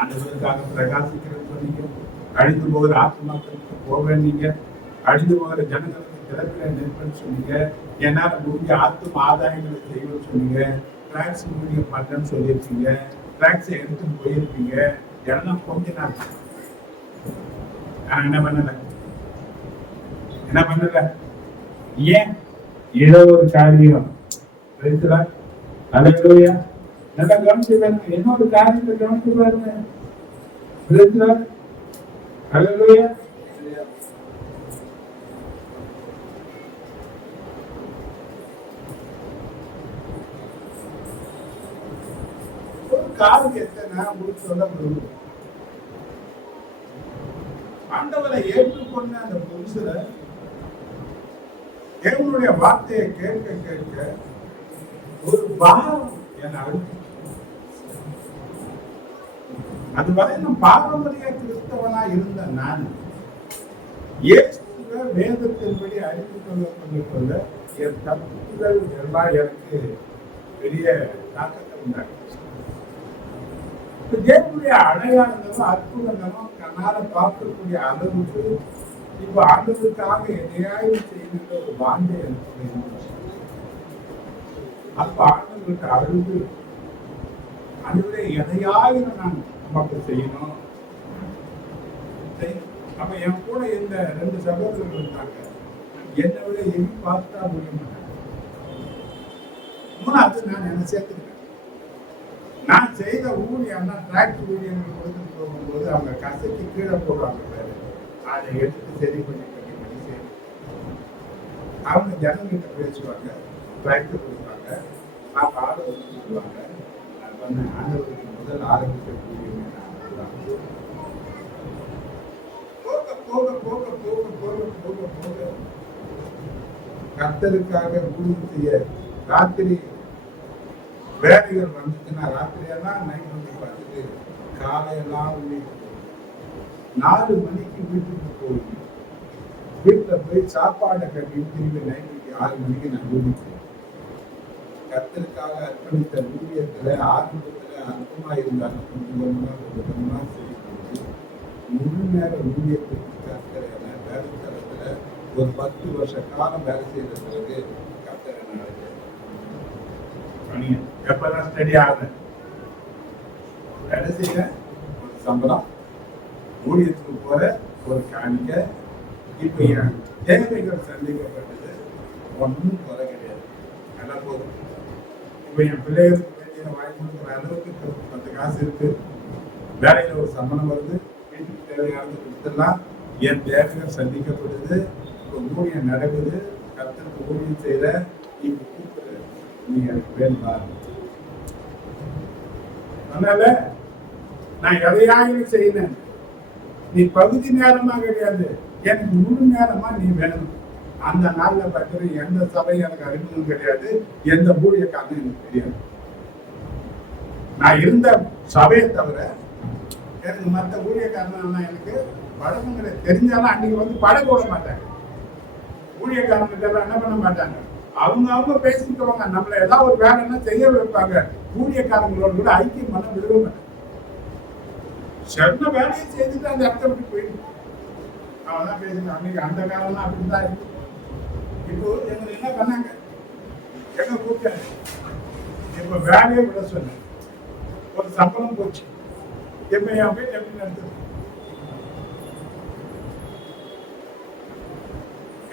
ஆண்டவருக்காக பிரகாசிக்கிறது சொன்னீங்க, அழிந்து போகிற ஆத்மாக்களுக்கு போக வேண்டீங்க, அழிந்து போகிற ஜனங்களுக்கு திறப்பில நெருப்பன்னு சொன்னீங்க, என்னால முடிஞ்ச ஆத்ம ஆதாயங்களை செய்வது சொன்னீங்க, டிராக்ஸ் முடிய பண்றேன்னு சொல்லியிருக்கீங்க, டிராக்ஸை எடுத்துட்டு போயிருப்பீங்க. எல்லாம் கொஞ்ச நாள் நான் என்ன பண்ணல? ஏன்? ஏதோ ஒரு காரியம். அல்லேலூயா. நல்லா கவனிச்சு பாருங்க, என்னோட காரியத்தை கவனிச்சு பாருங்க. அல்லேலூயா. ஒரு காரியத்தை நான் உங்களுக்கு சொல்ல விரும்புகிறேன். ஆண்டவரை ஏற்றுக்கொண்ட அந்த புருஷர தேவனுடைய வார்த்தையை கேட்க கேட்க ஒரு பாரம் என அதுவரை நான் பாரம்பரிய கிறிஸ்தவனா இருந்த நான் இயேசுவை வேதத்தின்படி அறிந்து கொள்ள என் தப்புகள் எல்லாம் எனக்கு பெரிய தாக்கத்தை உண்டாக்குச்சு. தேவனுடைய அடையாளங்களும் அற்புதங்களும் கண்ணால பார்க்கக்கூடிய அளவுக்கு இப்ப ஆண்டவருக்காக எதையாவது செய்கின்ற ஒரு வாஞ்சை எனக்கு. அப்ப ஆண்டவருக்கு அழுது, அதுவரை எதையாவது நான் நமக்கு செய்யணும். அப்ப என் கூட இந்த 2 சகோதரர்கள் இருந்தாங்க, என்னை விட எங்க பார்த்தா முடிய மாட்டாங்க. மூணாவது நான் என்ன சேர்த்துக்கிறேன். நான் செய்த ஊழியம்னா டிராக்டர் ஊழியங்கள் கொடுத்துட்டு போகும்போது அவங்க கசைக்கு கீழே போடுவாங்க, அதை எடுத்து சரி பண்ணி சரி. அவங்க ஜனங்கிட்ட பேசுவாங்க, டிராக்டர் கொடுப்பாங்க, நான் ஆர்டர் சொல்லுவாங்க. அது வந்து ஆண்டவருக்கு முதல் ஆரம்பிக்கக்கூடிய போக போக போக போக போக போக போக கர்த்தருக்காக ஊழியம் செய்ய ராத்திரி வேலைகள் வந்துச்சுன்னா ராத்திரியெல்லாம் நைட் வந்து பார்த்துட்டு காலையெல்லாம் 4 மணிக்கு வீட்டுக்கு போய் வீட்டில் போய் சாப்பாடை கட்டி திரும்பி நைட்டுக்கு 6 மணிக்கு நான் ஊழிச்சு கர்த்தருக்காக அர்ப்பணித்த ஊழியத்துல ஆரம்பத்துல அற்பமா இருந்தாலும் கொஞ்சமா செய்யும்போது முழு நேர ஊழியத்துக்கு கர்த்தரை வேலை தளத்துல ஒரு 10 வருஷ காலம் வேலை செய்த பிறகு கர்த்தரை எப்பதான் ஸ்டடி ஆகுது வேலை செய்ய ஒரு சம்பளம், ஊழியத்துக்கு போற ஒரு காணிக்க. இப்ப என் தேவைகள் சந்திக்கப்பட்டது, ஒன்றும் குறை கிடையாது, நல்லா போதும். இப்ப என் பிள்ளைகளுக்கு வேண்டிய வாங்கி கொடுக்குற அளவுக்கு 10 காசு இருக்கு, வேலையில ஒரு சம்பளம் வருது, வீட்டுக்கு தேவையானது கொடுத்துடலாம், என் தேவைகள் சந்திக்கப்படுது, இப்ப ஊழியம் நடக்குது, கர்த்தருக்கு ஊழியம் செய்யற. இப்ப கூப்பிடு, நீ எனக்கு வேணுமா? அதனால நான் எதையாவது செய்யணும், நீ பகுதி நேரமா கிடையாது, எனக்கு முழு நேரமா நீ வேணும். அந்த நாள்ல பார்க்கிற எந்த சபை எனக்கு அறிமுகம் கிடையாது, எந்த ஊழியக்காரனும் எனக்கு தெரியாது. நான் இருந்த சபையை தவிர எனக்கு மற்ற ஊழியக்காரனா எனக்கு பழக்கங்களை தெரிஞ்சாலும் அன்னைக்கு வந்து பழக விட மாட்டாங்க. ஊழியக்காரங்க என்ன பண்ண மாட்டாங்க, அவங்க பேசிக்குவாங்க, நம்மள ஏதாவது ஒரு வேலைன்னா செய்ய வைப்பாங்க. ஊழியக்காரங்களோட கூட ஐக்கியம் பண்ண விடவே மாட்டாங்க. சொன்ன வேலையை செய்துட்டு அந்த இடத்த விட்டு போயிடும். அவன் பேசுறான், அன்னைக்கு அந்த காலம் அப்படிதான் இருக்கு. இப்போ எங்களை என்ன பண்ணாங்க, எங்க கூப்பிட்டாரு, இப்ப வேலையை விட சொன்னேன், ஒரு சம்பளம் போச்சு, இப்ப என் வீட்டு எப்படி நடத்துது,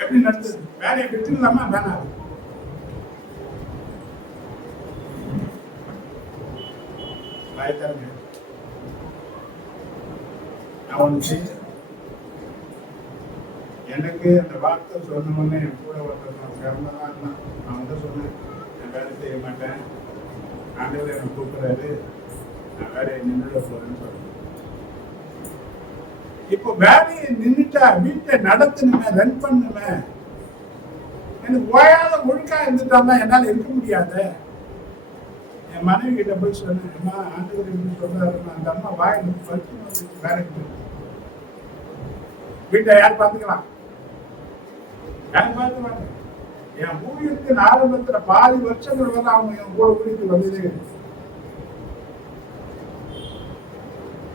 எப்படி நடத்துது, வேலையை விட்டுலாமா வேணாம், எனக்கு அந்த வார்த்தை சொன்னோடனே என் கூட ஒருத்தர் சிறந்ததான் இருந்தான். நான் வந்து சொன்னேன், நான் வேலை செய்ய மாட்டேன், ஆண்டவர் எனக்கு கூப்பிடுறாரு, நான் வேலையை நின்றுட போறேன்னு சொன்னேன். இப்போ வேலையை நின்றுட்டா வீட்டை நடத்தணுமே, ரன் பண்ணுமே, எனக்கு ஓயாத ஒழுக்கா இருந்துட்டான்னா என்னால இருக்க முடியாத. என் மனைவி கிட்ட போய் சொன்னேன், அம்மா ஆண்டவர் எப்படி சொல்றாரு, அந்த அம்மா வாயில் பறிச்சு வேலைக்கு வீட்டை யார் பார்த்துக்கலாம், யார் பார்த்துவாங்க. என் ஊழியத்தின் ஆரம்பத்துல பாதி வருஷங்கள் வந்து அவங்க என் கூட ஊழியத்துக்கு வந்ததே.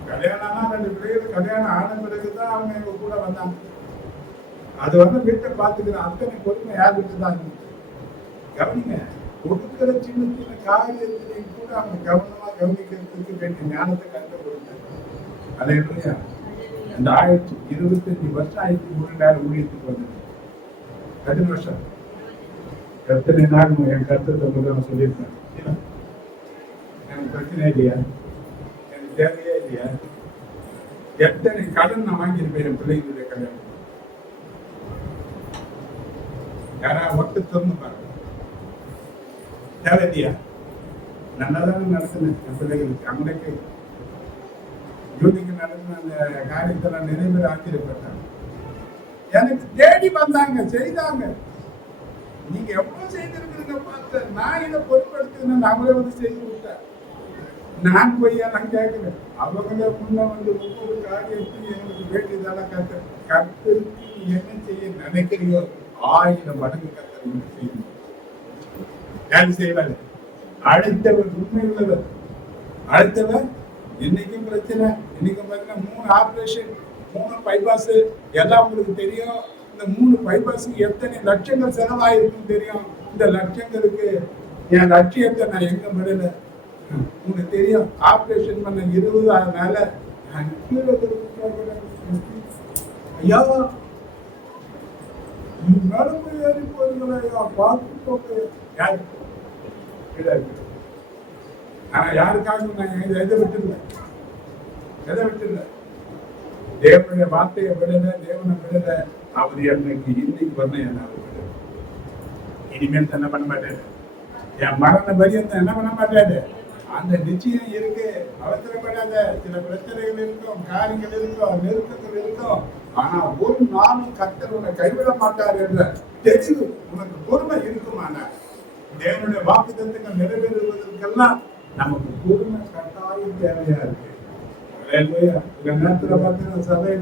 கல்யாணம்னா 2 பிள்ளைகள் கல்யாணம் ஆன பிறகுதான் அவங்க எங்க கூட வந்தாங்க. அது வந்து வீட்டை பார்த்துக்கிற அத்தனை பொறுமை யார் வீட்டு தான் கவனிங்க. கொடுக்கிற சின்ன சின்ன காரியத்திலையும் கூட அவங்க கவனமா கவனிக்கிறதுக்கு வேண்டிய ஞானத்தை கண்டு கொடுத்தாங்க. அதே இந்த 25 வருஷம் ஆயிரத்தி 3 ஊழியத்துக்கு வந்தது. எத்தனை வருஷம், எத்தனை நாள் என் கருத்தை நான் சொல்லியிருக்கேன். எனக்கு பிரச்சனை இல்லையா, எனக்கு தேவையே இல்லையா, எத்தனை கடன் நான் வாங்கியிருப்பேன் என் பிள்ளைங்களுடைய கல்யாணம். யாராவது ஒருத்தர் திறந்து பாருங்க, தேவை இல்லையா, நல்லாதானே நடத்தினேன் என் பிள்ளைகளுக்கு. அவங்களுக்கு யூனிக்கு நடத்தின அந்த காரியத்தை நான் நிறைய பேர் ஆச்சரியப்பட்டேன். எனக்கு தேடி வந்தாங்க, செய்தாங்க. நீங்க எவ்வளவு செய்திருக்கிறீங்க பார்த்து நான் இதை பொருட்படுத்தினேன், அவங்களே வந்து செய்து விட்டேன். நான் போய் நான் கேட்கிறேன், அவங்களே முன்ன வந்து ஒவ்வொரு காரியத்தையும் எங்களுக்கு வேண்டியதெல்லாம் கருத்துக்கு என்ன செய்ய நினைக்கிறியோ 1000 மடங்கு கருத்து செய்யணும். யாரு செய்வாரு, அடுத்தவர் உண்மை உள்ளவர். அடுத்தவர் இன்னைக்கும் பிரச்சனை, இன்னைக்கும் பார்த்தீங்கன்னா 3 ஆபரேஷன், 3 பைபாஸ் எல்லாம் உங்களுக்கு தெரியும். இந்த 3 பைபாஸுக்கு எத்தனை லட்சங்கள் செலவாயிருக்கும் தெரியும். இந்த லட்சங்களுக்கு என் லட்சியத்தை நான் எங்க விடல, உங்களுக்கு தெரியும். ஆபரேஷன் பண்ண 20 நாள ஐயா நடுப்பு ஏறி போறீங்களா பார்த்து போக யாரு ஆனா யாருக்காக நான் எதை விட்டுருல, எதை விட்டுருல, தேவனுடைய வார்த்தையை விடல, தேவனை விடல. அவர் எனக்கு இன்னைக்கு வரணும், என்ன அவர் விடல. இனிமேல் என்ன பண்ண மாட்டாரு, என் மரண பரியத்தை என்ன பண்ண மாட்டாரு. அந்த நிச்சயம் இருக்கு, அவசரப்படாத. சில பிரச்சனைகள் இருக்கும், காரியங்கள் இருக்கும், நெருக்கங்கள் இருக்கும். ஆனா ஒரு நாளும் கர்த்தர் உன்னை கைவிட மாட்டார் என்ற தெரிவு உனக்கு பொறுமை இருக்குமானா தேவனுடைய வாக்குத்தத்தங்கள் நிறைவேறுவதற்கெல்லாம் நமக்கு பொறுமை கட்டாயம் தேவையா இருக்கு. சில நேரத்துல பார்த்தீங்கன்னா சபையை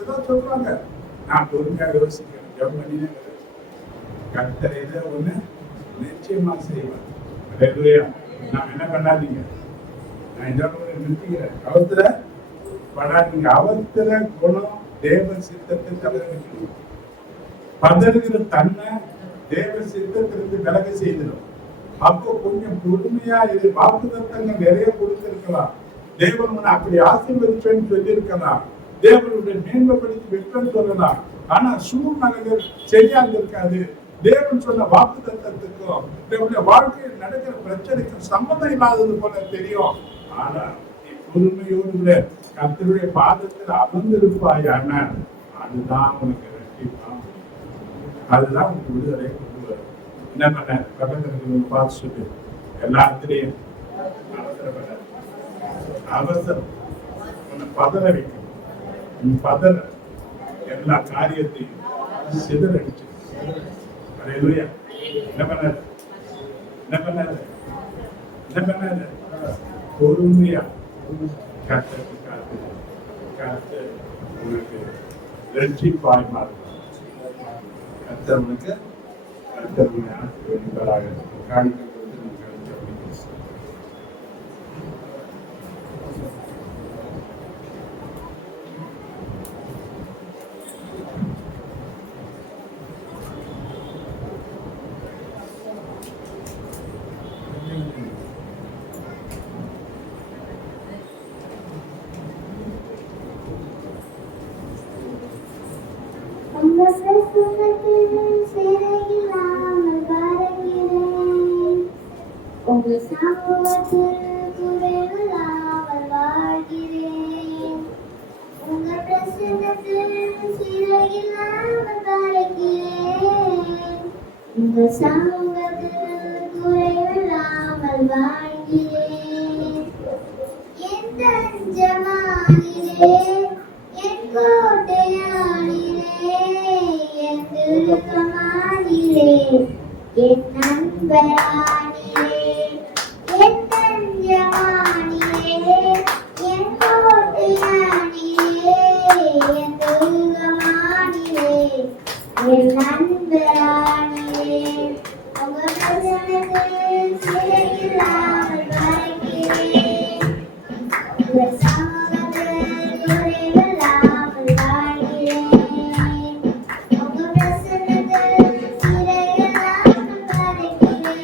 ஏதோ சொல்றாங்க, நான் பொறுமையா யோசிக்கிறேன், ஜெபம் பண்ணினே கர்த்தர் ஏதோ ஒண்ணு நிச்சயமா செய்வேன். நாம் என்ன பண்ணாதீங்க, நான் இந்த நிறுத்திக்கிறேன், அவத்துல படாதீங்க. அவத்துல குணம் தேவ சித்தத்தை தவிர பதறுகிற தன்மை தேவ சித்தத்திலிருந்து விலக செய்திடும். அப்போ கொஞ்சம் பொறுமையா இது வாக்குத்தத்தங்கள் நிறைய கொடுத்திருக்கலாம், தேவன் அப்படி ஆசீர்வதிப்பேன்னு சொல்லி இருக்கலாம், தேவனுடைய மேன்மைப்படுத்தி வெற்றி சொல்லலாம். ஆனா சூழ்நிலைகள் சரியா இருக்காது. தேவன் சொன்ன வாக்குத்தத்தத்துக்கும் தேவனுடைய வாழ்க்கையில் நடக்கிற பிரச்சனைக்கும் சம்பந்தம் இல்லாதது போல தெரியும். ஆனா நீ பொறுமையோடு கர்த்தருடைய பாதத்தில் அமர்ந்திருப்பாயான அதுதான் உனக்கு வெற்றி, அதுதான் உனக்கு விடுதலை கொண்டு வரும். என்ன பண்ண பக்கத்துல பார்த்து சொல்லு, எல்லாத்திலையும் அவசரப்பட அவசரம் உன்னை பதற வைக்கும். நீ பதற எல்லா காரியத்தையும் சிதறடிச்சு என்ன பண்ணாரு, என்ன பண்ணாரு, என்ன பண்ணாரு, பொறுமையா கர்த்தருக்கு காத்து கர்த்தர் உனக்கு ரட்சிப்பாய் மாறும். கர்த்தர் உனக்கு கர்த்தர் உன்னை ஆசீர்வதிப்பாராக. காணிக்கை கொடுத்து நமக்கு சமூகத்தில் குறைவில்லாமல் வாழ்கிறேன். உங்க பிரசன்னத்தில் சிறையில்லாமல் வாழ்கிறேன். உங்க சமூகத்தில் குறைவில்லாமல் வாழ்கிறேன். என் தஞ்சமானிலே, என் கோட்டையானிலே, என் துருக்கமானிலே, என் நண்பரானிலே, என் தஞ்சமானிலே, என் கோட்டையானிலே, என் துருக்கமானிலே, என் நண்பரானிலே, உங்க பிரசன்னத்தில் சிறையில்லாமல் வாழ்கிறேன். உங்க சமூகத்தில் குறைவில்லாமல் வாழ்கிறேன். உங்க பிரசன்னத்தில் சிறையில்லாமல் வாழ்கிறேன்.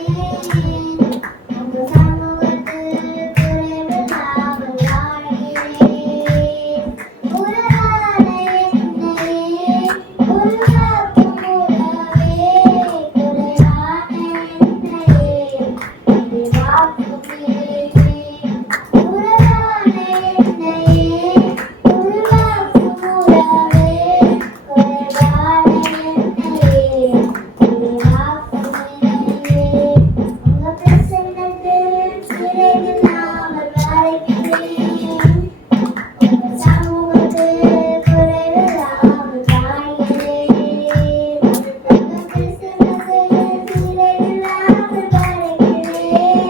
உங்க சமூகத்தில் குறைவில்லாமல் வாழ்கிறேன். உறவான என்னையே உருவாக்கும் உறவே, குறைவான என்னையே உருவாக்கும் உறவே. உறவான என்னையே உருவாக்கும் உறவே, குறைவான என்னையே உருவாக்கும் உறவே. உங்க பிரசன்னத்தில் சிறையில்லாமல் வாழ்கிறேன். உங்க சமூகத்தில் குறைவில்லாமல் வாழ்கிறேன். உங்க பிரசன்னத்தில் சிறையில்லாமல் வாழ்கிறேன்.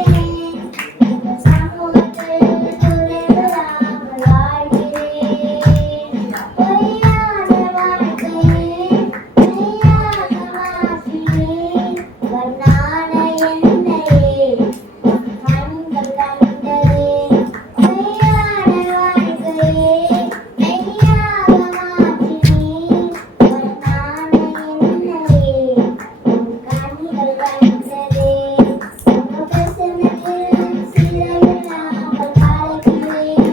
உங்க சமூகத்தில் குறைவில்லாமல் வாழ்கிறேன். பொய்யான வாழ்க்கையை மெய்யாக மாற்றினேன். பொன்னான என்னையே கண்கள் கண்டதே. பொய்யான வாழ்க்கையை மெய்யாக மாற்றினேன். பொன்னான என்னையே கண்கள் கண்டதே. உங்க பிரசன்னத்தில் சிறையில்லாமல் வாழ்கிறேன்.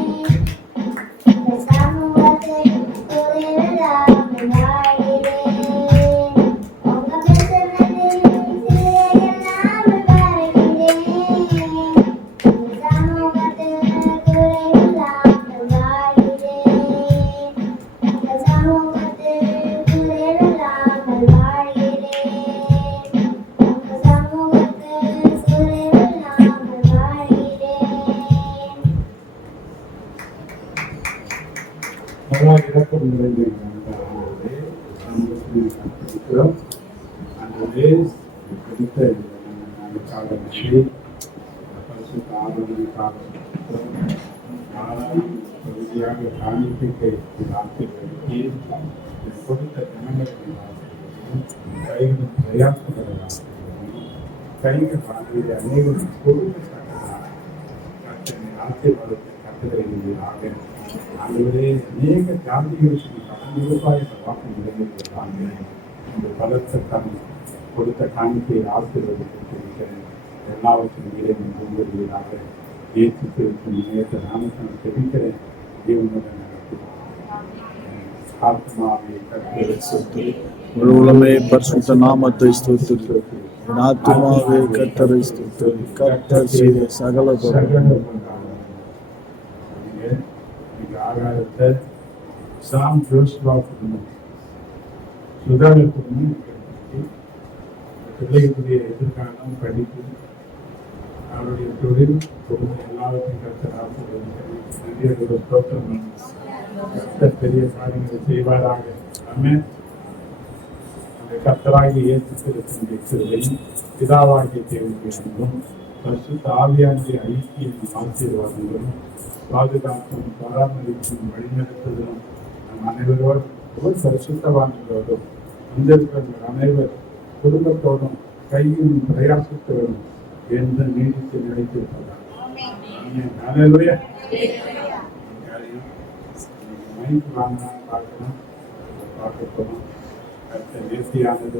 உங்க சமூகத்தில் குறைவில்லாமல் வாழ்கிறேன். உங்க பிரசன்னத்தில் சிறையில்லாமல் வாழ்கிறேன். உங்க சமூகத்தில் குறைவில்லாமல் வாழ்கிறேன். உங்க சமூகத்தில் குறைவில்லாமல் வாழ்கிறேன். உங்க சமூகத்தில் குறைவில்லாமல் வாழ்கிறேன். இறக்கம் நிறைந்த ஆண்டவரே, நாங்கள் கற்பிக்கிறோம். ஆண்டவரே, குறித்த நாளுக்காக நன்றி. பரிசுத்த ஆதரவுக்காக நாளாக பகுதியாக காணிக்கைக்கு ஆசைப்படுத்தி கொடுத்த ஜனங்களுக்கு ஆசைப்படுத்தி கைகளும் பிரயாசப்படுகிறார்கள். கைகள் வாங்கிய அனைவரும் கொடுக்கத்தக்கதாக கர்த்தனை ஆசீர்வாதத்தை கட்டுகிறாக. ஆண்டவரே, அநேக ஜாதிகளுக்கு கடந்த ரூபாய் வாக்கு நிறைவேற்றாங்க. இந்த பலத்த தன் கொடுத்த காணிக்கையை ஆசீர்வதித்திருக்கிறேன். எல்லாவற்றையும் இறைவன் கொண்டுவீராக. ஏற்று திருக்கும் நேற்று நாமத்தை தெரிவிக்கிறேன். தேவனுடன் ஆத்மாவை கர்த்தரை ஸ்தோத்திரி. முழு உலகமே பரிசுத்த நாமத்தை ஸ்தோத்திரி. என் ஆத்துமாவே கர்த்தரை ஸ்தோத்திரி. கர்த்தர் செய்த சகல ஆகாரத்தை சாம் ஜோஸ்வா குடும்பம் சுதாகர் குடும்பம் பிள்ளைகளுடைய எதிர்காலம் படிப்பு அவருடைய தொழில் குடும்பம் எல்லாவற்றையும் கர்த்தர் தோற்றம் கர்த்தர் பெரிய காரியங்களை செய்வாராக. ஆமென். அந்த கர்த்தராகிய இயேசு கிறிஸ்துவின் கிருபையும் பிதாவாகிய தேவனுடைய பரிசுத்த ஆவியானுடைய ஐக்கியம் ஆசீர்வாதங்களும் பாதுகாப்பும் பராமரிப்பும் வழிநடத்துதலும் நம் அனைவரோடு ஒரு பரிசுத்தவான்களோடும் வந்திருக்கிறவர்கள் அனைவர் குடும்பத்தோடும் கையும் பிரயாசத்தோடும் என்று நீடித்து நினைத்திருப்பதாக. மைக்கு வாங்கலாம், பார்க்கலாம், பார்க்க போகலாம். நேர்த்தியானது